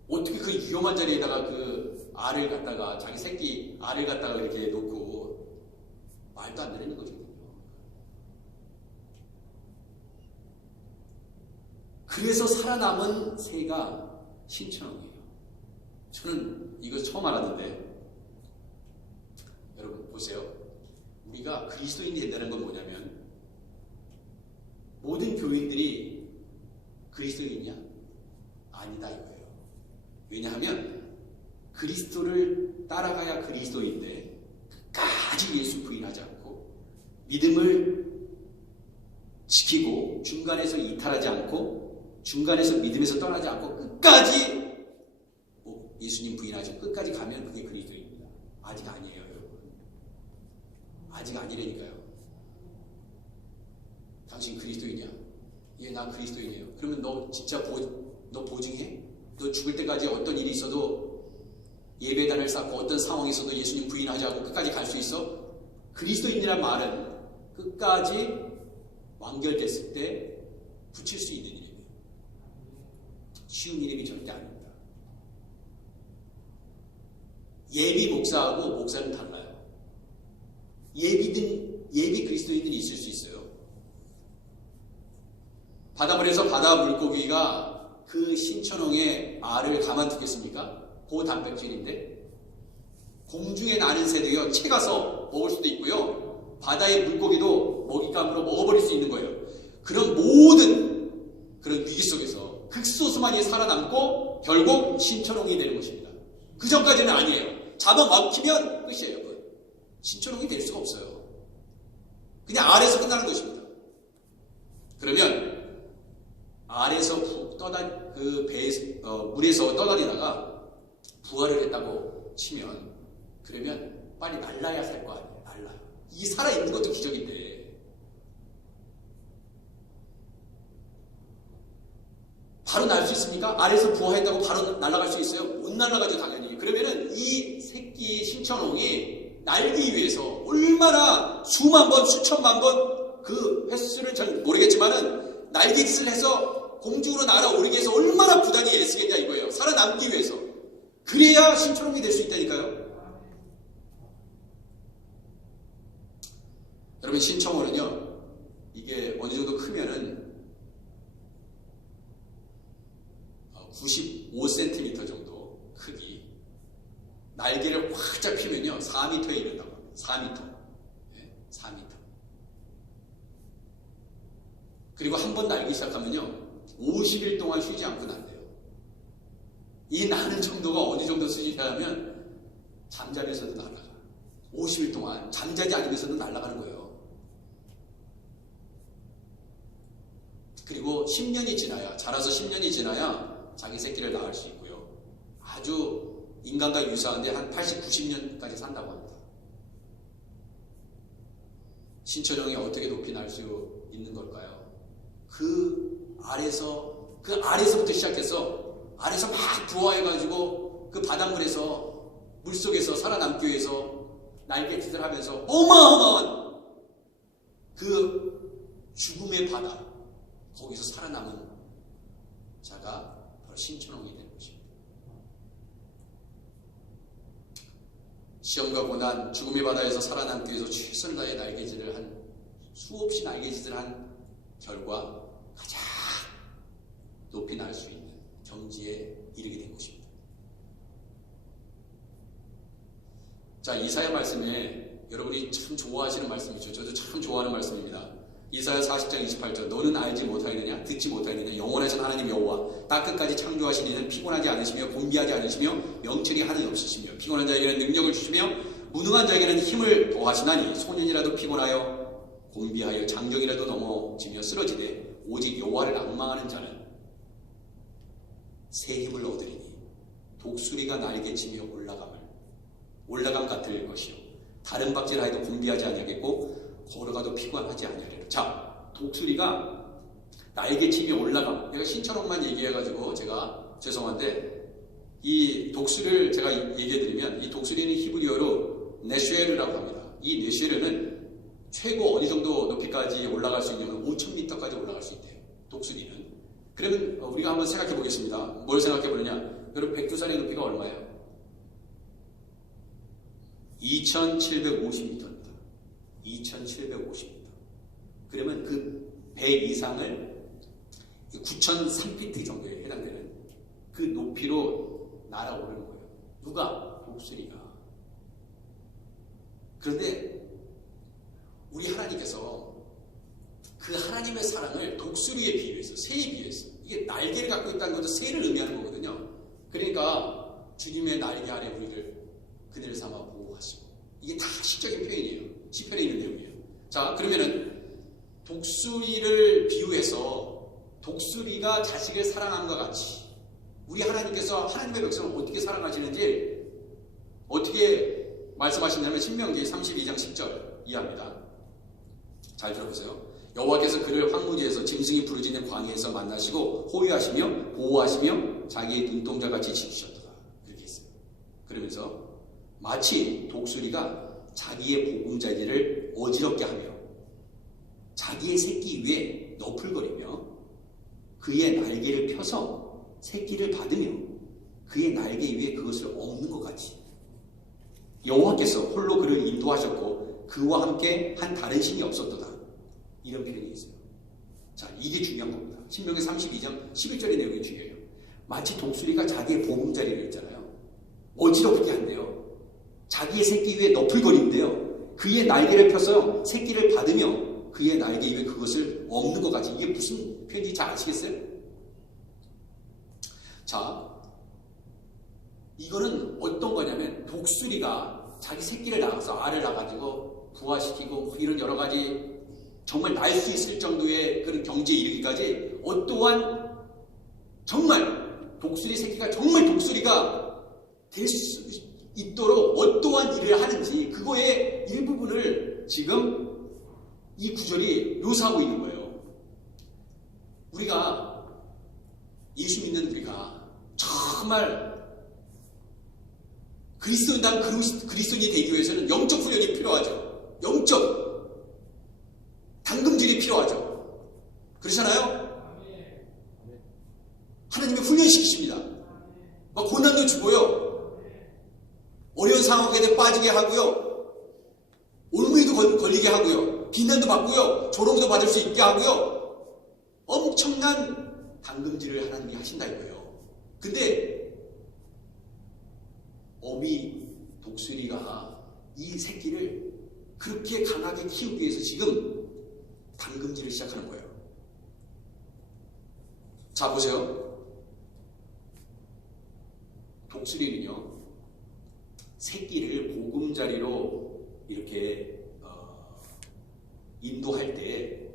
어떻게 그 위험한 자리에다가 그 알을 갖다가, 자기 새끼 알을 갖다가 이렇게 놓고, 말도 안 되는 거거든요. 그래서 살아남은 새가 신천옹이에요. 저는 이거 처음 알았는데, 여러분 보세요. 우리가 그리스도인이 된다는 건 뭐냐면, 모든 교인들이 그리스도인이냐? 아니다 이거예요. 왜냐하면 그리스도를 따라가야 그리스도인데 끝까지 예수 부인하지 않고 믿음을 지키고 중간에서 이탈하지 않고 중간에서 믿음에서 떠나지 않고 끝까지 예수님 부인하시고 끝까지 가면 그게 그리스도입니다. 아직 아니에요, 여러분. 아직 아니라니까요. 당신 그리스도이냐? 예, 나 그리스도인이에요. 그러면 너 진짜 너 보증해? 너 죽을 때까지 어떤 일이 있어도 예배단을 쌓고 어떤 상황이 있어도 예수님 부인하지 않고 끝까지 갈 수 있어? 그리스도인이란 말은 끝까지 완결됐을 때 붙일 수 있는 일이에요. 쉬운 일이 절대 아닙니다. 예비 목사하고 목사는 달라요. 예비 그리스도인들이 있을 수 있어요. 바닷물에서 바다 물고기가 그 신천옹의 알을 가만두겠습니까? 고단백질인데. 공중에 나는 새도요, 채가서 먹을 수도 있고요, 바다의 물고기도 먹잇감으로 먹어버릴 수 있는 거예요. 그런 모든 그런 위기 속에서 극소수만이 살아남고 결국 신천옹이 되는 것입니다. 그 전까지는 아니에요. 잡아먹히면 끝이에요. 신천옹이 될 수가 없어요. 그냥 알에서 끝나는 것입니다. 그러면 알에서 물에서 떠다니다가 부활을 했다고 치면, 그러면 빨리 날라야 살 거 아니에요. 날라요. 이 살아있는 것도 기적인데 바로 날 수 있습니까? 알에서 부활했다고 바로 날아갈 수 있어요? 못 날아가죠, 당연히. 그러면은 이 새끼 신천옹이 날기 위해서 얼마나 수만 번, 수천만 번 그 횟수를 잘 모르겠지만은 날갯짓을 해서 공중으로 날아오르기 위해서 얼마나 부단히 애쓰겠냐 이거예요. 살아남기 위해서. 그래야 신초롱이 될 수 있다니까요. 여러분 신청호는요, 이게 어느 정도 크면은 95cm 정도 크기, 날개를 활짝 펴면요 4m에 이른다고 합니다. 4m. 네, 4m. 그리고 한 번 날기 시작하면요 50일 동안 쉬지 않고 난대요. 이 나는 정도가 어느 정도 수준이냐면 잠자면서도 날아가. 50일 동안 잠자지 않으면서도 날아가는 거예요. 그리고 10년이 지나야, 자라서 10년이 지나야 자기 새끼를 낳을 수 있고요. 아주 인간과 유사한데 한 80, 90년까지 산다고 합니다. 신천형이 어떻게 높이 날 수 있는 걸까요? 그 아래서부터 시작해서 아래서 막 부화해가지고 그 바닷물에서 물속에서 살아남기 위해서 날갯짓을 하면서 어마어마한 그 죽음의 바다, 거기서 살아남은 자가 바로 신천홍이 된 것입니다. 시험과 고난, 죽음의 바다에서 살아남기 위해서 최선을 다해 날갯짓을 한, 수없이 날갯짓을 한 결과 가장 높이 날 수 있는 경지에 이르게 된 것입니다. 자, 이사야 말씀에 여러분이 참 좋아하시는 말씀이죠. 저도 참 좋아하는 말씀입니다. 이사야 40장 28절, 너는 알지 못하였느냐? 듣지 못하였느냐? 영원하신 하나님 여호와 땅끝까지 창조하신 이는 피곤하지 않으시며 곤비하지 않으시며 명철이 하늘 없으시며 피곤한 자에게는 능력을 주시며 무능한 자에게는 힘을 더하시나니 소년이라도 피곤하여 곤비하여 장정이라도 넘어지며 쓰러지되 오직 여호와를 앙망하는 자는 새 힘을 얻으리니 독수리가 날개치며 올라감 같을 것이요 다른 박질하여도 곤비하지 아니하겠고 걸어가도 피곤하지 아니하리라. 자, 독수리가 날개치며 올라감. 내가 신처럼만 얘기해가지고 제가 죄송한데 이 독수리를 제가 얘기해드리면 이 독수리는 히브리어로 네쉐르라고 합니다. 이 네쉐르는 최고 어느 정도 높이까지 올라갈 수 있냐면 5,000m까지 올라갈 수 있대요. 독수리는. 그러면 우리가 한번 생각해 보겠습니다. 뭘 생각해 보느냐? 여러분 백두산의 높이가 얼마예요? 2,750m입니다. 2,750m. 그러면 그 배 이상을 9,003피트 정도에 해당되는 그 높이로 날아오르는 거예요. 누가? 독수리가. 그런데 우리 하나님께서 그 하나님의 사랑을 독수리에 비유해서, 새에 비유해서, 이게 날개를 갖고 있다는 것도 새를 의미하는 거거든요. 그러니까 주님의 날개 아래 우리를 그늘 삼아 보호하시고, 이게 다 시적인 표현이에요. 시편에 있는 내용이에요. 자, 그러면은 독수리를 비유해서 독수리가 자식을 사랑함과 같이 우리 하나님께서 하나님의 백성을 어떻게 사랑하시는지 어떻게 말씀하시냐면 신명기 32장 10절 이해합니다. 잘 들어보세요. 여호와께서 그를 황무지에서 짐승이 부르짖는 광야에서 만나시고 호위하시며 보호하시며 자기의 눈동자같이 지키셨더라. 이렇게 있어요. 그러면서 마치 독수리가 자기의 보금자리를 어지럽게 하며 자기의 새끼 위에 너풀거리며 그의 날개를 펴서 새끼를 받으며 그의 날개 위에 그것을 엎는 것 같이 여호와께서 홀로 그를 인도하셨고 그와 함께 한 다른 신이 없었도다. 이런 표현이 있어요. 자, 이게 중요한 겁니다. 신명기 32장 11절의 내용이 중요해요. 마치 독수리가 자기의 보금자리를 있잖아요. 어지럽게 한대요. 자기의 새끼 위에 너풀거린대요. 그의 날개를 펴서 새끼를 받으며 그의 날개 위에 그것을 엎는 것 같이. 이게 무슨 표현인지 잘 아시겠어요? 자, 이거는 어떤 거냐면 독수리가 자기 새끼를 낳아서 알을 낳아가지고 부화시키고 이런 여러 가지 정말 날 수 있을 정도의 그런 경지에 이르기까지 어떠한 정말 독수리 새끼가 정말 독수리가 될 수 있도록 어떠한 일을 하는지 그거의 일부분을 지금 이 구절이 묘사하고 있는 거예요. 우리가 예수 믿는 우리가 정말 그리스도인당 그리스도인이 되기 위해서는 영적 훈련이 필요하죠. 영적 당금질이 필요하죠. 그렇잖아요? 하나님이 훈련시키십니다. 막 고난도 주고요. 어려운 상황에 빠지게 하고요. 올무에도 걸리게 하고요. 비난도 받고요. 조롱도 받을 수 있게 하고요. 엄청난 당금질을 하나님이 하신다 이거예요. 근데 어미 독수리가 이 새끼를 그렇게 강하게 키우기 위해서 지금 당금질을 시작하는 거예요. 자, 보세요. 독수리는요, 새끼를 보금자리로 이렇게 인도할 때,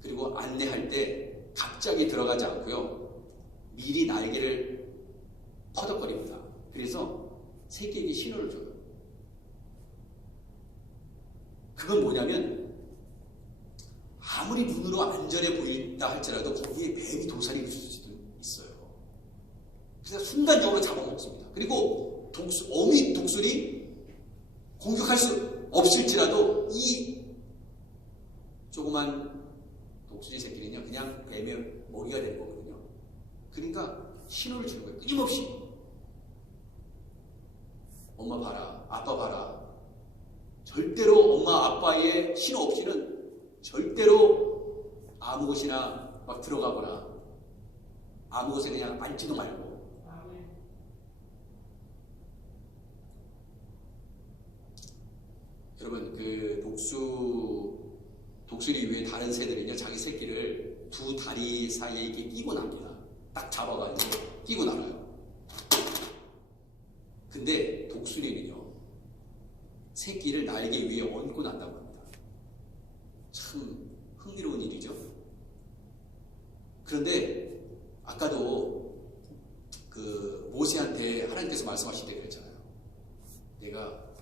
그리고 안내할 때 갑자기 들어가지 않고요, 미리 날개를 퍼덕거립니다. 그래서 새끼에게 신호를 줘요. 그건 뭐냐면, 아무리 눈으로 안전해 보인다 할지라도 거기에 뱀이 도사리 있을 수도 있어요. 그래서 순간적으로 잡아먹습니다. 그리고 어미 독수리 공격할 수 없을지라도 이 조그만 독수리 새끼는요, 그냥 뱀의 먹이가 되는 거거든요. 그러니까 신호를 주는 거예요. 끊임없이. 엄마 봐라, 아빠 봐라. 절대로 엄마 아빠의 신호 없이는 절대로 아무 곳이나 막 들어가거나 아무 곳에 그냥 앉지도 말고. 여러분, 그 독수리 외에 다른 새들은요, 자기 새끼를 두 다리 사이에 이렇게 끼고 납니다. 딱 잡아가지고 끼고 나가요. 근데 독수리는요, 새끼를 날개 위에 얹고 난다고 합니다. 참 흥미로운 일이죠. 그런데 아까도 그 모세한테 하나님께서 말씀하실 때 그랬잖아요. 내가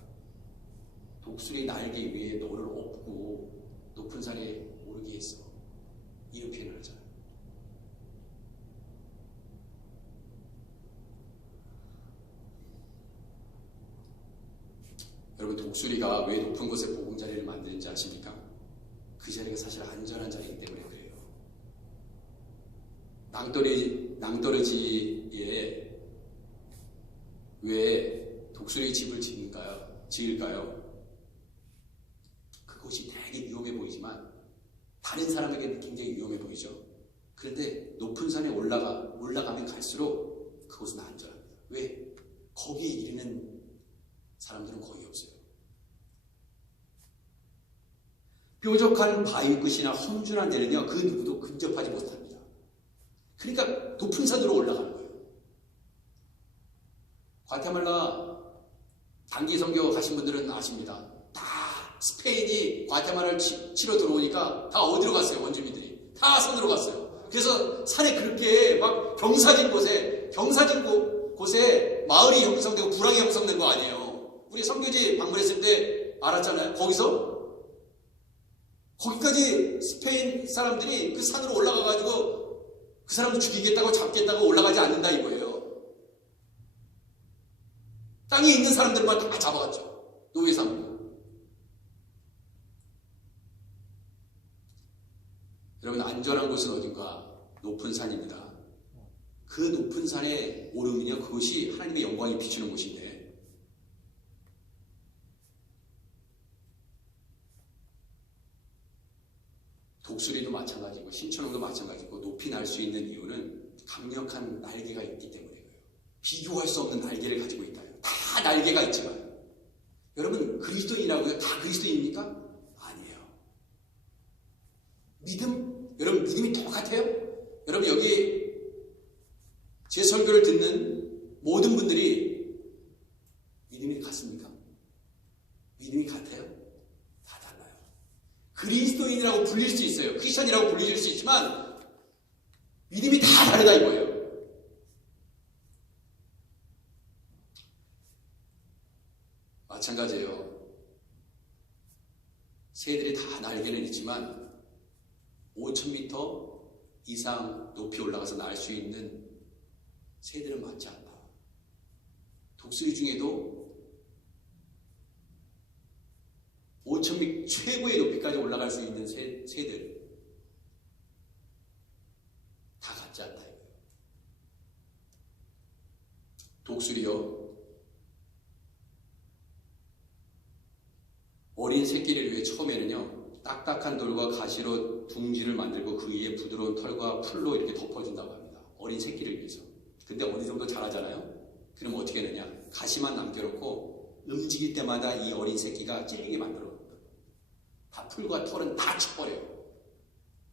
독수리 날개 위에 너를 업고 높은 산에 오르게 했어. 이런 표현을 하잖아요. 여러분, 독수리가 왜 높은 곳에 보금자리를 만드는지 아십니까? 그 자리가 사실 안전한 자리이기 때문에 그래요. 낭떠러지에 왜 독수리 집을 지을까요? 그것이 되게 위험해 보이지만 다른 사람에게는 굉장히 위험해 보이죠. 그런데 높은 산에 올라가면 갈수록 그곳은 안전합니다. 왜? 거기에 이르는 사람들은 거의 없어요. 뾰족한 바위 끝이나 험준한 데는요, 그 누구도 근접하지 못합니다. 그러니까 높은 산으로 올라가는 거예요. 과테말라 단기 선교 가신 분들은 아십니다. 다 스페인이 과테말라를 치러 들어오니까 다 어디로 갔어요? 원주민들이 다 산으로 갔어요. 그래서 산에 그렇게 막 경사진 곳에 마을이 형성되고 구랑이 형성된 거 아니에요. 우리 선교지 방문했을 때 알았잖아요. 거기까지 스페인 사람들이 그 산으로 올라가가지고 그 사람을 죽이겠다고 잡겠다고 올라가지 않는다 이거예요. 땅에 있는 사람들만 다 잡아갔죠. 노예 삼고. 여러분, 안전한 곳은 어딘가? 높은 산입니다. 그 높은 산에 오르면요, 그것이 하나님의 영광이 비추는 곳인데, 독수리도 마찬가지고 신천홍도 마찬가지고 높이 날 수 있는 이유는 강력한 날개가 있기 때문이에요. 비교할 수 없는 날개를 가지고 있다. 다 날개가 있지만, 여러분, 그리스도인이라고요? 다 그리스도인입니까? 아니에요. 여러분 믿음이 똑같아요? 여러분, 여기 제 설교를 듣는 모든 분들이 믿음이 같습니까? 믿음이 같아요? 다 달라요. 그리스도인이라고 불릴 수 있어요. 크리스천이라고 불릴 수 있지만 믿음이 다 다르다 이거예요. 마찬가지예요. 새들이 다 날개는 있지만 5,000m 이상 높이 올라가서 날 수 있는 새들은 많지 않다. 독수리 중에도 5,000m 최고의 높이까지 올라갈 수 있는 새들 다 같지 않다 이거예요. 독수리요, 어린 새끼를 위해 처음에는요 딱딱한 돌과 가시로 둥지를 만들고 그 위에 부드러운 털과 풀로 이렇게 덮어준다고 합니다. 어린 새끼를 위해서. 근데 어느 정도 자라잖아요. 그럼 어떻게 하느냐, 가시만 남겨놓고 움직일 때마다 이 어린 새끼가 찔리게 만들어. 다 풀과 털은 다 쳐버려요.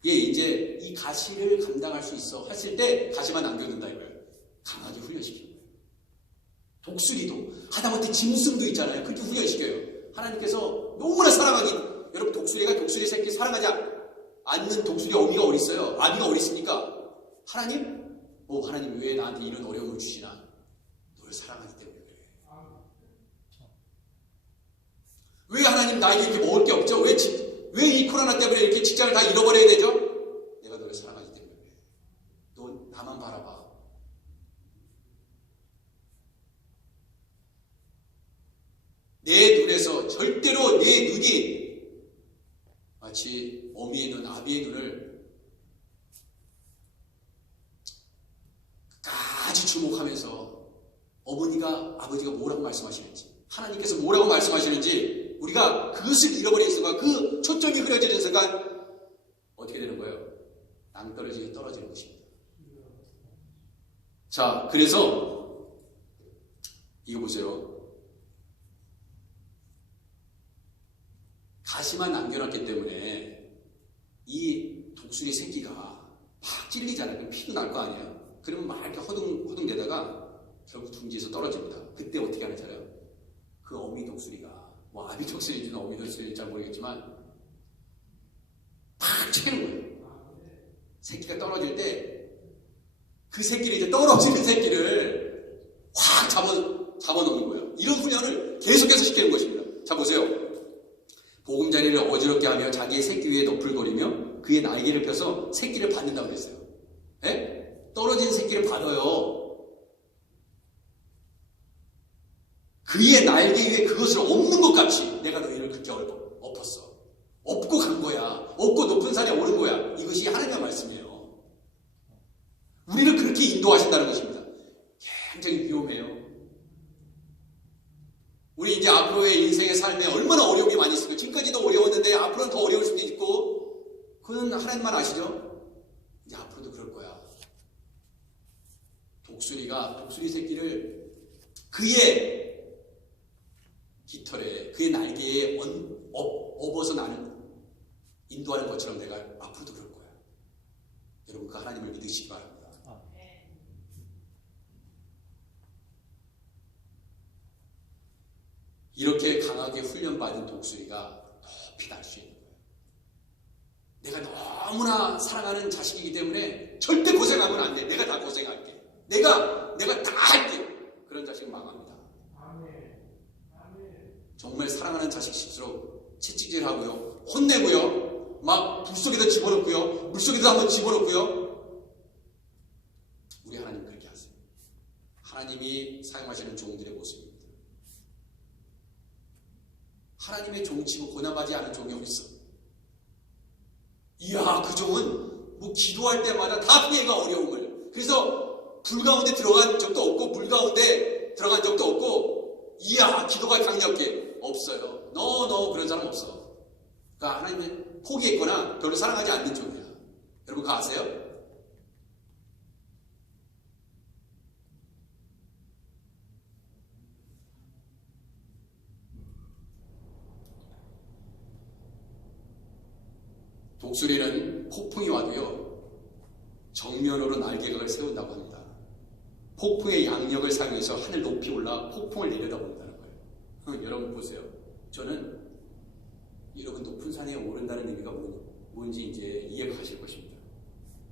얘 이제 이 가시를 감당할 수 있어 했을 때 가시만 남겨둔다 이거예요. 강하게 훈련시키는 거예요. 독수리도 하다못해 짐승도 있잖아요. 그렇게 훈련시켜요. 하나님께서 너무나 사랑하기, 여러분 독수리가 독수리 새끼 사랑하지 않는 독수리 어미가 어디 있어요? 아비가 어디 있습니까? 하나님? 하나님 왜 나한테 이런 어려움을 주시나? 널 사랑하기 때문에 그래. 왜 하나님 나에게 이렇게 먹을 게 없죠? 왜 이 코로나 때문에 이렇게 직장을 다 잃어버려야 되죠? 내가 너를 사랑하기 때문에 그래. 너 나만 바라봐. 내 눈에서 절대로 내 눈이 마치 어미의 눈, 아비의 눈을 끝까지 주목하면서 어머니가, 아버지가 뭐라고 말씀하시는지, 하나님께서 뭐라고 말씀하시는지 우리가 그것을 잃어버린 순간, 그 초점이 흐려지는 순간 어떻게 되는 거예요? 낭떠러지게 떨어지는 것입니다. 자, 그래서 이거 보세요. 가시만 남겨놨기 때문에 이 독수리 새끼가 막 찔리잖아요. 그럼 피도 날 거 아니에요. 그러면 막 이렇게 허둥대다가 결국 둥지에서 떨어집니다. 그때 어떻게 하는지 알아요? 그 어미 독수리가, 아비 독수리인지는 어미 독수리인지 잘 모르겠지만 팍 채는 거예요. 새끼가 떨어질 때 그 새끼를, 이제 떨어지는 새끼를 확 잡아놓는 거예요. 이런 훈련을 계속해서 시키는 것입니다. 자, 보세요. 보금자리를 어지럽게 하며 자기의 새끼 위에 너풀거리며 그의 날개를 펴서 새끼를 받는다고 그랬어요. 예? 떨어진 새끼를 받아요. 그의 날개 위에 그것을 엎는 것 같이 내가 너희를 그렇게 엎었어. 엎고 간 거야. 엎고 높은 산에 오른 거야. 이것이 하나님의 말씀이에요. 우리를 그렇게 인도하신다는 것입니다. 굉장히 위험해요. 우리 이제 앞으로의 인생의 삶에 얼마나 어려움이 많이 있을까. 지금까지도 어려웠는데 앞으로는 더 어려울 수도 있고, 그건 하나님만 아시죠? 이제 앞으로도 그럴 거야. 독수리 새끼를 그의 깃털에, 그의 날개에 업어서 나는 인도하는 것처럼 내가 앞으로도 그럴 거야. 여러분, 그 하나님을 믿으시기 바랍니다. 이렇게 강하게 훈련받은 독수리가 높이 날 수 있는 거예요. 내가 너무나 사랑하는 자식이기 때문에 절대 고생하면 안 돼. 내가 다 고생할게. 내가 다 할게. 그런 자식은 망합니다. 정말 사랑하는 자식일수록 채찍질하고요, 혼내고요, 막 불 속에다 집어넣고요, 물 속에다 한번 집어넣고요. 우리 하나님 그렇게 하세요. 하나님이 사용하시는 종들의 모습입니다. 하나님의 종치고 고난하지 않은 종이 어딨어? 이야, 그 종은 기도할 때마다 다 피해가 어려움을. 그래서 불 가운데 들어간 적도 없고 물 가운데 들어간 적도 없고, 이야, 기도가 강력해. 없어요. 너 그런 사람 없어. 그러니까 하나님은 포기했거나 별로 사랑하지 않는 종이야. 여러분 그거 아세요? 독수리는 폭풍이 와도요, 정면으로 날개각을 세운다고 합니다. 폭풍의 양력을 사용해서 하늘 높이 올라 폭풍을 내려다본다는 거예요. 여러분 보세요. 저는 여러분 높은 산에 오른다는 의미가 뭔지 이제 이해가 가실 것입니다.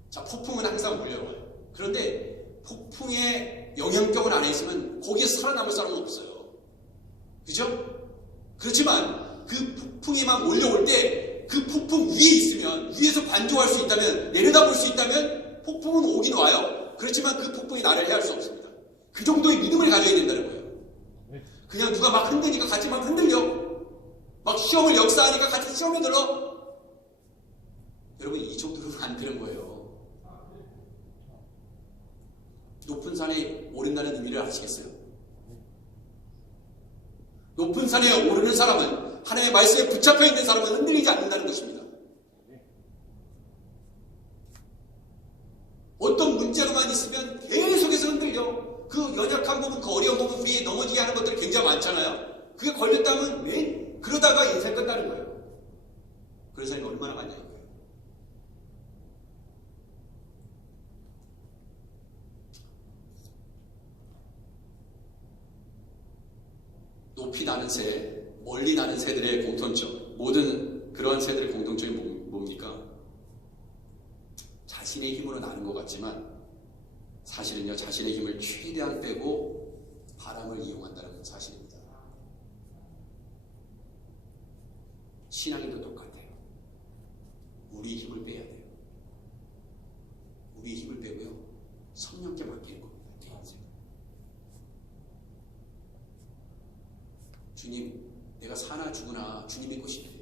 자, 폭풍은 항상 몰려와요. 그런데 폭풍의 영향력을 안에 있으면 거기에서 살아남을 사람은 없어요. 그죠? 그렇지만 그 폭풍이 막 몰려올 때 그 폭풍 위에 있으면, 위에서 반조할 수 있다면, 내려다볼 수 있다면 폭풍은 오긴 와요. 그렇지만 그 폭풍이 나를 해할 수 없습니다. 그 정도의 믿음을 가져야 된다는 거예요. 그냥 누가 막 흔드니까 같이 막 흔들려. 막 시험을 역사하니까 같이 시험에 들어. 여러분, 이 정도로는 안 되는 거예요. 높은 산에 오른다는 의미를 아시겠어요? 높은 산에 오르는 사람은, 하나님의 말씀에 붙잡혀 있는 사람은 흔들리지 않는다는 것입니다. 어떤 문제로만 있으면 계속해서 흔들려. 그 연약한 부분, 그 어려운 부분, 우리 넘어지게 하는 것들이 굉장히 많잖아요. 그게 걸렸다면 왜 그러다가 인생 끝나는 거예요. 그런 사람이 얼마나 많냐는 거예요. 높이 나는 새, 멀리 나는 새들의 공통점, 모든 그러한 새들의 공통점이 뭡니까? 자신의 힘으로 나는 것 같지만 사실은요, 자신의 힘을 최대한 빼고 바람을 이용한다는 사실입니다. 신앙인도 똑같아요. 우리의 힘을 빼야 돼요. 우리의 힘을 빼고요, 성령께 맡기는 겁니다. 주님, 내가 사나 죽으나 주님 믿고 싶어요.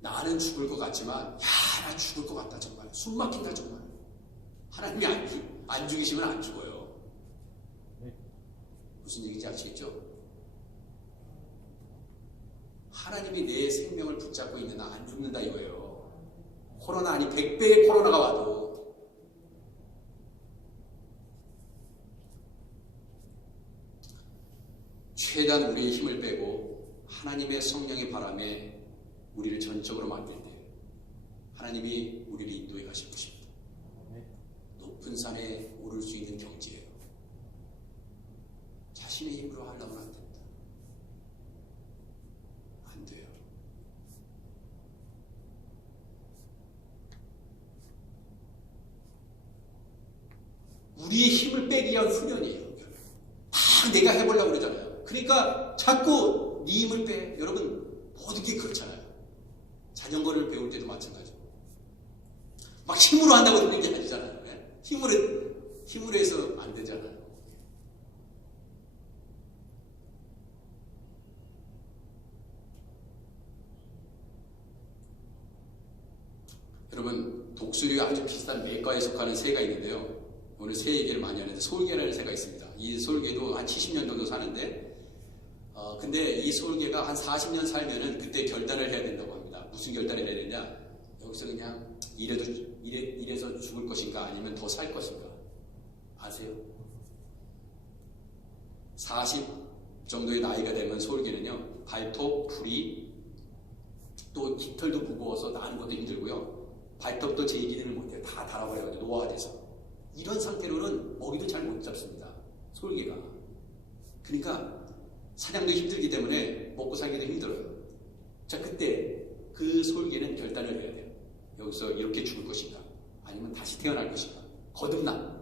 나는 죽을 것 같지만, 야, 나 죽을 것 같다, 정말. 숨 막힌다, 정말. 하나님이 안 죽이시면 안 죽어요. 무슨 얘기인지 아시겠죠? 하나님이 내 생명을 붙잡고 있는 나 안 죽는다 이거예요. 코로나 아니 100배의 코로나가 와도. 최대한 우리의 힘을 빼고 하나님의 성령의 바람에 우리를 전적으로 맡길 때 하나님이 우리를 인도해 가실 것입니다. 높은 산에 오를 수 있는 경지예요. 자신의 힘으로 하려면 안 됩니다. 안 돼요. 우리의 힘을 빼기 위한 훈련이에요. 다 내가 해보려고 그러잖아요. 그러니까 자꾸 네 힘을 빼. 여러분, 모든 게 그렇잖아요. 자전거를 배울 때도 마찬가지고. 막 힘으로 한다고 되는 게 아니잖아요. 네? 힘으로 해서 안 되잖아요. 여러분, 독수리와 아주 비슷한 매과에 속하는 새가 있는데요. 오늘 새 얘기를 많이 하는데 솔개라는 새가 있습니다. 이 솔개도 한 70년 정도 사는데 근데 이 솔개가 한 40년 살면은 그때 결단을 해야 된다고 합니다. 무슨 결단을 해야 되냐? 여기서 그냥 이래서 죽을 것인가 아니면 더 살 것인가? 아세요? 40 정도의 나이가 되면 솔개는요, 발톱, 부리, 또 깃털도 무거워서 나는 것도 힘들고요, 발톱도 제 기능을 못해요. 다 달아버려가지고 노화가 돼서. 이런 상태로는 먹이도 잘 못 잡습니다. 솔개가. 그러니까 사냥도 힘들기 때문에 먹고 살기도 힘들어요. 자, 그때 그 솔개는 결단을 해야 돼요. 여기서 이렇게 죽을 것인가 아니면 다시 태어날 것인가. 거듭남.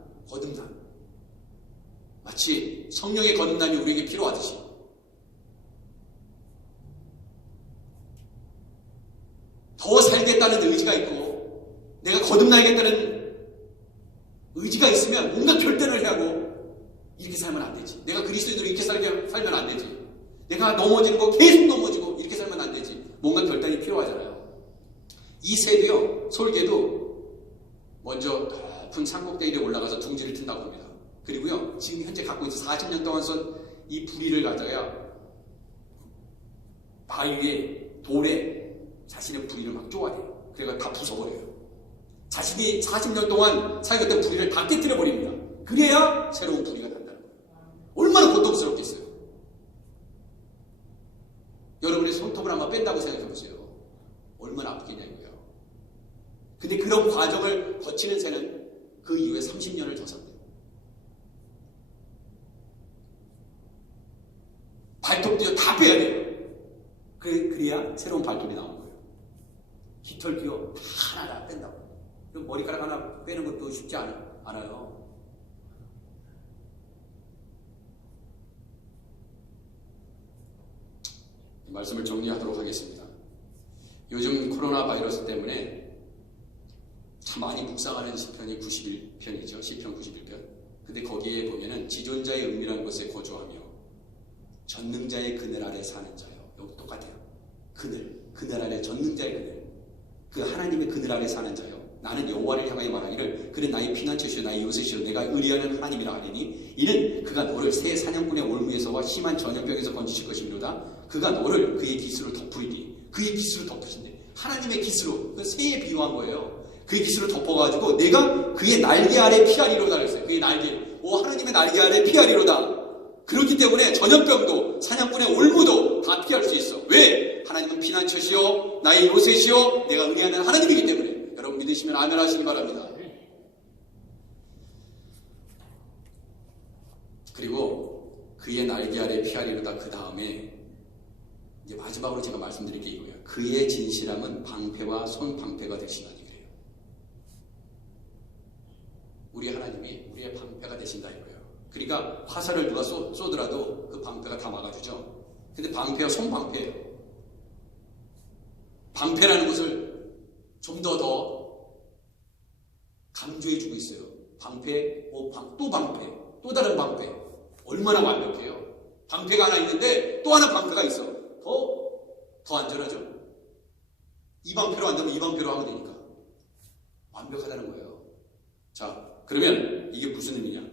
마치 성령의 거듭남이 우리에게 필요하듯이 더 살겠다는 의지가 있고 내가 거듭나야겠다는 의지가 있으면 뭔가 결단을 해야 하고, 이렇게 살면 안 되지. 내가 그리스도인으로 이렇게 살면 안 되지. 내가 넘어지는 거 계속 넘어지고 이렇게 살면 안 되지. 뭔가 결단이 필요하잖아요. 이 새도요, 솔개도 먼저 높은 산꼭대기에 올라가서 둥지를 튼다고 합니다. 그리고요, 지금 현재 갖고 있는 40년 동안 쓴 이 부리를 갖다가 바위에 돌에 자신의 부리를 막 쪼아대요. 그래가 다 부숴버려요. 자신이 40년 동안 사용했던 부리를 다 깨뜨려 버립니다. 그래야 새로운 부리가 난다는 거예요. 얼마나 고통스럽겠어요. 여러분의 손톱을 한번 뺀다고 생각해 보세요. 얼마나 아프겠냐 이거예요. 근데 그런 과정을 거치는 새는 그 이후에 30년을 더 산대요. 발톱도 다 빼야 돼요. 그래야 새로운 발톱이 나오는 거예요. 깃털도요, 다 하나 뺀다고. 머리카락 하나 빼는 것도 쉽지 않아요. 말씀을 정리하도록 하겠습니다. 요즘 코로나 바이러스 때문에 참 많이 묵상하는 시편이 91편이죠. 시편 91편. 근데 거기에 보면은 지존자의 은밀한 곳에 거주하며 전능자의 그늘 아래 사는 자요. 여기 똑같아요. 그늘 아래, 전능자의 그늘, 그 하나님의 그늘 아래 사는 자요. 나는 여호와를 향하여 말하기를 그는 나의 피난처시요 나의 요새시요 내가 의리하는 하나님이라 하리니 이는 그가 너를 새 사냥꾼의 올무에서와 심한 전염병에서 건지실 것이므로다. 그가 너를 그의 깃으로 덮으리니, 그의 깃으로 덮으신대. 하나님의 깃으로, 그 새에 비유한 거예요. 그의 깃으로 덮어가지고 내가 그의 날개 아래 피하리로다 그랬어요. 그의 날개, 하나님의 날개 아래 피하리로다. 그렇기 때문에 전염병도 사냥꾼의 올무도 다 피할 수 있어. 왜? 하나님은 피난처시요 나의 요새시요 내가 은혜하는 하나님이기 때문에. 여러분 믿으시면 아멘 하시기 바랍니다. 그리고 그의 날개 아래 피하리로다. 그 다음에 이제 마지막으로 제가 말씀드릴 게 이거예요. 그의 진실함은 방패와 손방패가 되시나니 그래요. 우리 하나님이 우리의 방패가 되신다 이거예요. 그러니까 화살을 누가 쏘더라도 그 방패가 다 막아주죠. 근데 방패와 손방패예요. 방패라는 것을 좀 더 강조해주고 있어요. 방패, 또 방패, 또 다른 방패. 얼마나 완벽해요. 방패가 하나 있는데 또 하나 방패가 있어. 더 안전하죠. 이 방패로 안 되면 이 방패로 하면 되니까. 완벽하다는 거예요. 자, 그러면 이게 무슨 의미냐?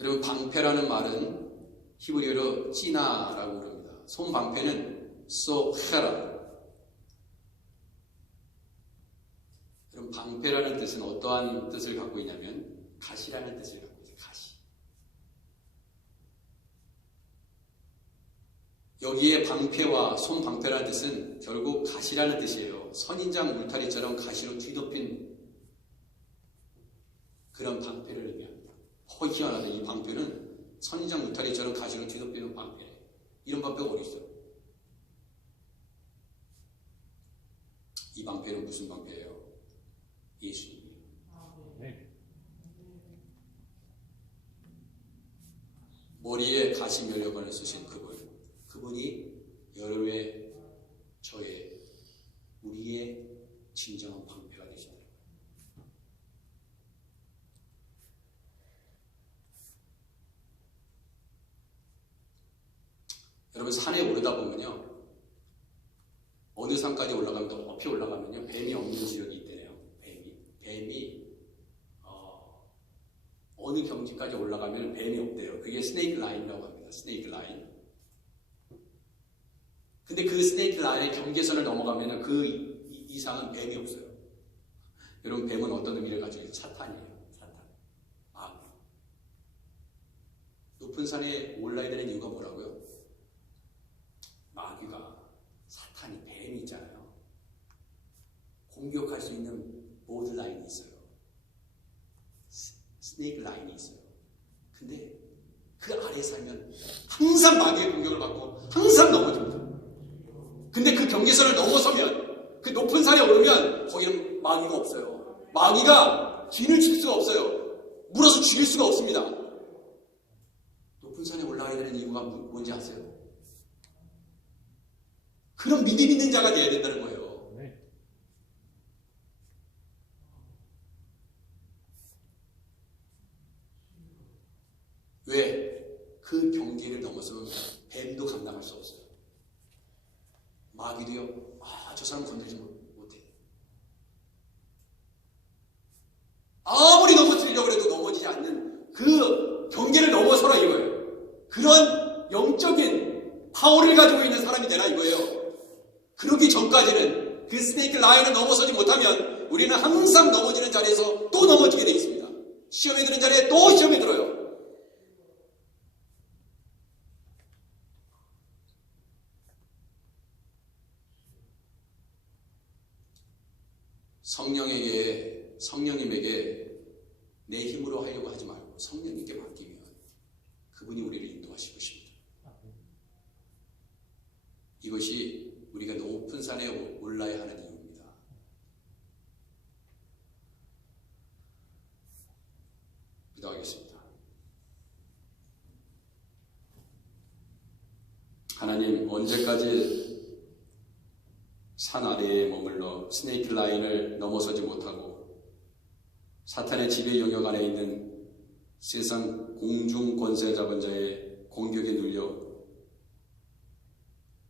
여러분, 방패라는 말은 히브리어로 찌나라고 그럽니다. 손방패는 소헤라. 여러분, 방패라는 뜻은 어떠한 뜻을 갖고 있냐면 가시라는 뜻을 갖고 있어요. 가시. 여기에 방패와 손방패라는 뜻은 결국 가시라는 뜻이에요. 선인장 울타리처럼 가시로 뒤덮인 그런 방패를 의미합니다. 희한하다. 이 방패는 선인장 울타리처럼 가시로 뒤덮이는 방패. 이런 방패가 어디 있어요? 이 방패는 무슨 방패예요? 예수님이에요. 머리에 가시 면류관을 쓰신 그분이 여러분의, 저의, 우리의 진정한 방패가 되신다. 여러분, 산에 오르다 보면요, 어느 산까지 올라가면 또 높이 올라가면요, 뱀이 없는 지역이 있대요. 뱀이 어느 경지까지 올라가면 뱀이 없대요. 그게 스네이크 라인이라고 합니다. 스네이크 라인. 근데 그 스네이크 라인의 경계선을 넘어가면 그 이상은 뱀이 없어요. 여러분, 뱀은 어떤 의미를 가지고 있어요? 사탄이에요. 사탄. 높은 산에 올라야 되는 이유가 뭐라고요? 마귀가, 사탄이, 뱀이 있잖아요. 공격할 수 있는 보드 라인이 있어요. 스네이크 라인이 있어요. 근데 그 아래에 살면 항상 마귀의 공격을 받고 항상 넘어집니다. 근데 그 경계선을 넘어서면, 그 높은 산에 오르면 거기는 마귀가 없어요. 마귀가 진을 칠 수가 없어요. 물어서 죽일 수가 없습니다. 높은 산에 올라가야 되는 이유가 뭔지 아세요? 그런 믿음 있는 자가 되어야 된다는 거예요. 왜? 그 경계를 넘어서면 뱀도 감당할 수 없어요. 마귀도요, 저 사람 건들지 못해. 아무리 넘어뜨리려고 해도 넘어지지 않는 그 경계를 넘어서라 이거예요. 그런 영적인 파워를 가지고 있는 사람이 되라 이거예요. 그러기 전까지는 그 스네이크 라인을 넘어서지 못하면 우리는 항상 넘어지는 자리에서 또 넘어지게 되어 있습니다. 시험에 드는 자리에 또 시험에 들어요. 성령님에게 내 힘으로 하려고 하지 말고 성령님께 맡기면 그분이 우리를 인도하시고 싶습니다. 이것이 우리가 높은 산에 올라야 하는 이유입니다. 기도하겠습니다. 하나님, 언제까지 산 아래에 머물러 스네이크 라인을 넘어서지 못하고 사탄의 지배 영역 안에 있는 세상 공중 권세 잡은 자의 공격에 눌려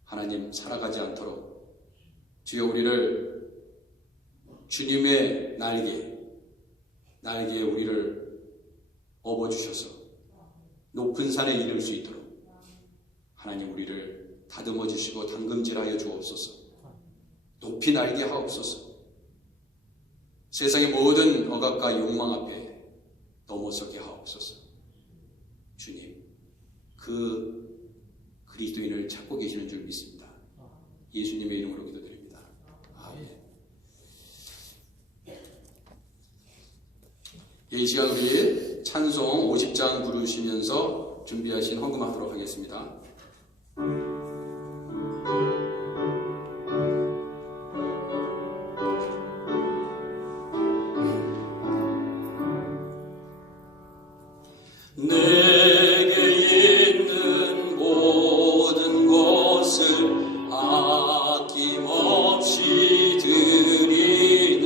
하나님 살아가지 않도록 주여 우리를 주님의 날개에 우리를 업어주셔서 높은 산에 이를 수 있도록 하나님 우리를 다듬어 주시고 당금질하여 주옵소서. 높이 날게 하옵소서. 세상의 모든 억압과 욕망 앞에 넘어서게 하옵소서. 주님, 그 그리스도인을 찾고 계시는 줄 믿습니다. 예수님의 이름으로 기도드립니다. 아멘. 이 시간 우리 찬송 50장 부르시면서 준비하신 헌금하도록 하겠습니다. 내게 있는 모든 것을 아낌없이 드리는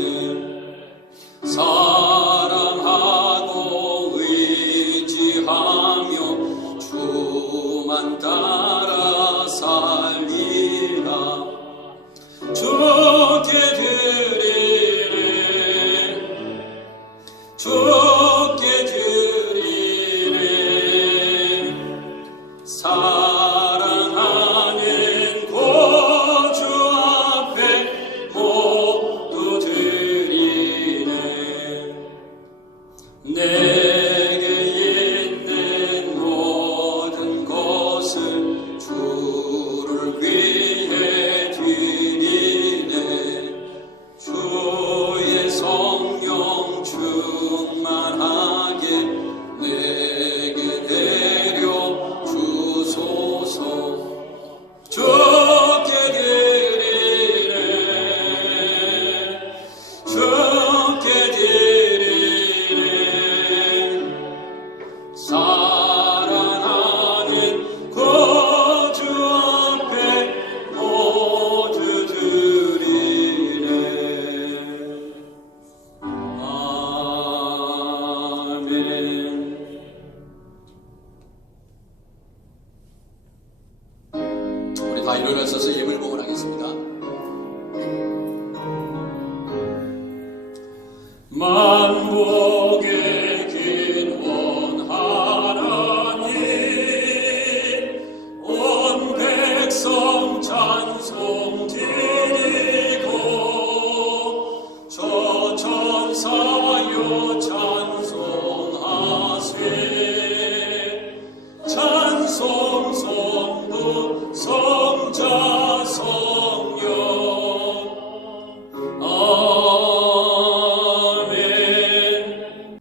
사랑하고 의지하며 주만 따라 살리라. 주께 드리네 주께 드리네 사랑하는 구주 앞에 모두 드리네. 내게 있는 모든 것을 주를 위해 드리네. 주의 성령 충만하게 내게 내려 주소서. 주께 드리네 주께 드리네 사랑하는 구주 앞에 모두 드리네. 아멘. 우리 다 일어나셔서 예물 봉헌하겠습니다. 만복의 근원 하나님 온 백성 찬송 드리고 저 천사여 찬송하세. 찬송 성부 성자 성령 아멘.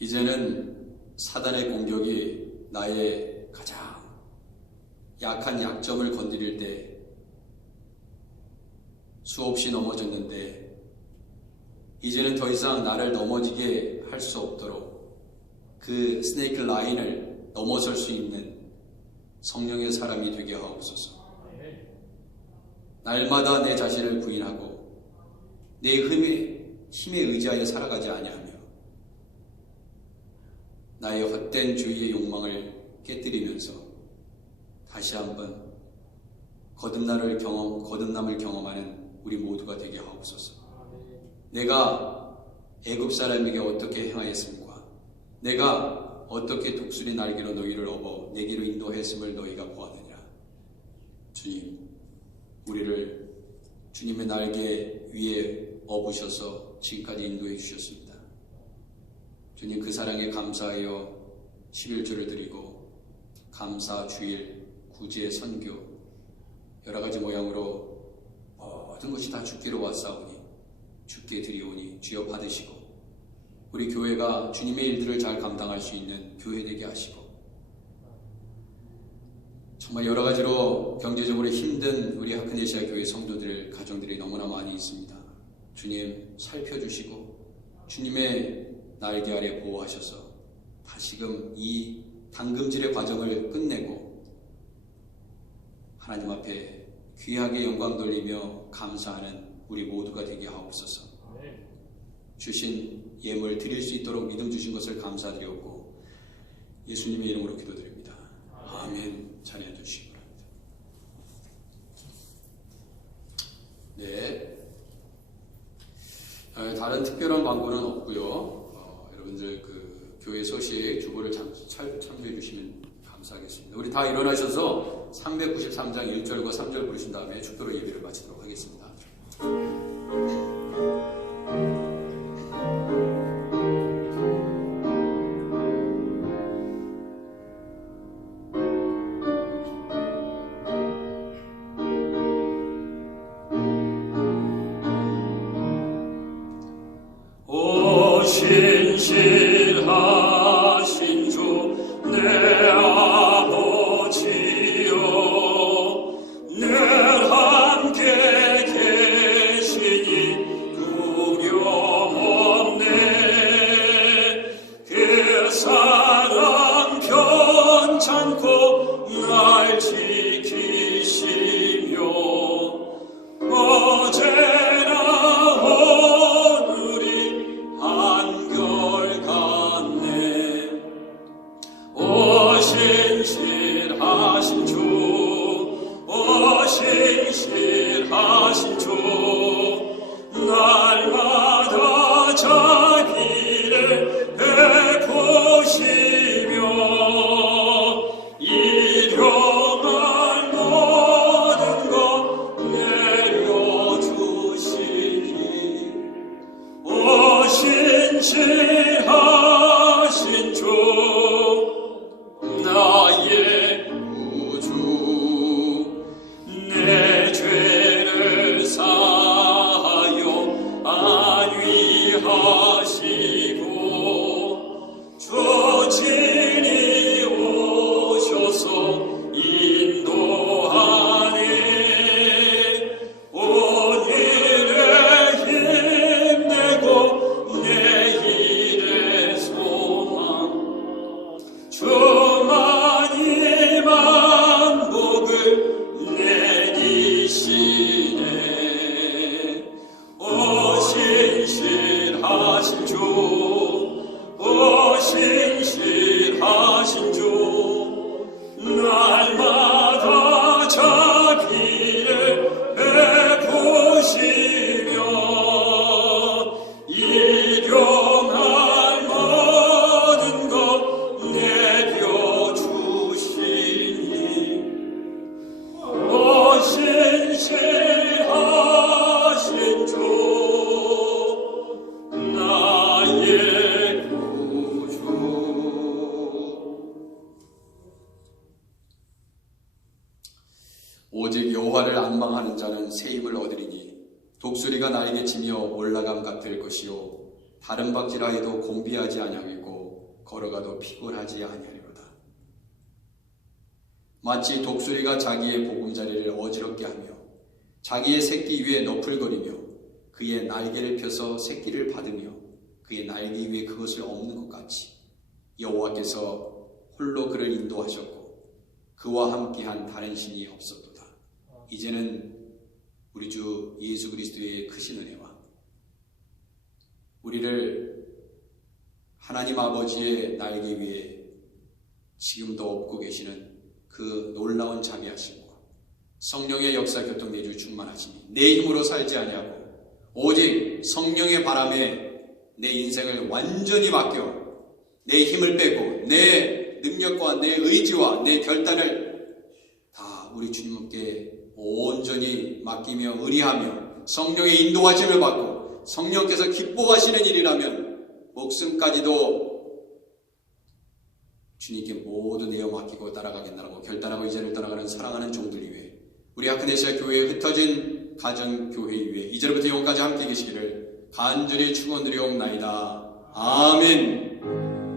이제는 사단의 공격이 나의 가장 약한 약점을 건드릴 때 수없이 넘어졌는데 이제는 더 이상 나를 넘어지게 할 수 없도록 그 스네이크 라인을 넘어설 수 있는 성령의 사람이 되게 하옵소서. 날마다 내 자신을 부인하고 내 힘에 의지하여 살아가지 아니하며 나의 헛된 주의의 욕망을 깨뜨리면서 다시 한번 거듭남을 경험하는 우리 모두가 되게 하옵소서. 내가 애굽 사람에게 어떻게 행하였습니까? 내가 어떻게 독수리 날개로 너희를 업어 내게로 인도했음을 너희가 보았느냐? 주님, 우리를 주님의 날개 위에 업으셔서 지금까지 인도해 주셨습니다. 주님, 그 사랑에 감사하여 11조를 드리고 감사, 주일, 구제, 선교 여러 가지 모양으로 모든 것이 다 주께로 왔사오니 주께 드리오니 주여 받으시고 우리 교회가 주님의 일들을 잘 감당할 수 있는 교회 되게 하시고 정말 여러 가지로 경제적으로 힘든 우리 하크네시아 교회 성도들 가정들이 너무나 많이 있습니다. 주님 살펴주시고 주님의 날개 아래 보호하셔서 다시금 이 당금질의 과정을 끝내고 하나님 앞에 귀하게 영광 돌리며 감사하는 우리 모두가 되게 하옵소서. 주신 예물 드릴 수 있도록 믿음 주신 것을 감사드리옵고 예수님의 이름으로 기도드립니다. 아멘. 자리에 앉으시기 바랍니다. 네. 다른 특별한 광고는 없고요. 여러분들 그 교회 소식 주보를 참조해 주시면 감사하겠습니다. 우리 다 일어나셔서 393장 1절과 3절 부르신 다음에 축도로 예배를 마치도록 하겠습니다. 신실하신 주 내 아버지여 늘 함께 계시니 두려움 없네. 그 사랑 편찮고 날 지키시며 어제나 신실하신 주 날마다 자비를 베푸시며 일용할 모든 것 내려주시니 신실하신 주 나의 구주 내 죄를 사하여 안위하시고 주 친히 오셔서 인도하네. 온 일에 힘내고 내일의 소망 주만이 만복을 내리시네. 신실하신 주 신실하신 주 날마다 자비를 베푸시며 일용할 모든 것 내려주시니 신실하신 주 나의 구주. 오직 여호와를 안망하는 자는 새 힘을 얻으리니 독수리가 나에게 치며 올라감 같을 것이요 다른 박질하 해도 곤비하지 아니하겠고 걸어가도 피곤하지 아니하리로다. 마치 독수리가 자기의 보금자리를 어지럽게 하며 자기의 새끼 위에 너풀거리며 그의 날개를 펴서 새끼를 받으며 그의 날개 위에 그것을 엎는 것 같이 여호와께서 홀로 그를 인도하셨고 그와 함께한 다른 신이 없었도다. 이제는 우리 주 예수 그리스도의 크신 은혜와 우리를 하나님 아버지의 날개 위에 지금도 업고 계시는 그 놀라운 자비하심과 성령의 역사 교통 내주 충만하시니 내 힘으로 살지 아니하고 오직 성령의 바람에 내 인생을 완전히 맡겨 내 힘을 빼고 내 능력과 내 의지와 내 결단을 다 우리 주님께 온전히 맡기며 의리하며 성령의 인도하심을 받고 성령께서 기뻐하시는 일이라면 목숨까지도 주님께 모두 내어 맡기고 따라가겠다라고 결단하고 이제를 떠나가는 사랑하는 종들 위해 우리 아크네시아 교회에 흩어진 가정교회 위해 이제부터 영원까지 함께 계시기를 간절히 축원드리옵나이다. 아멘.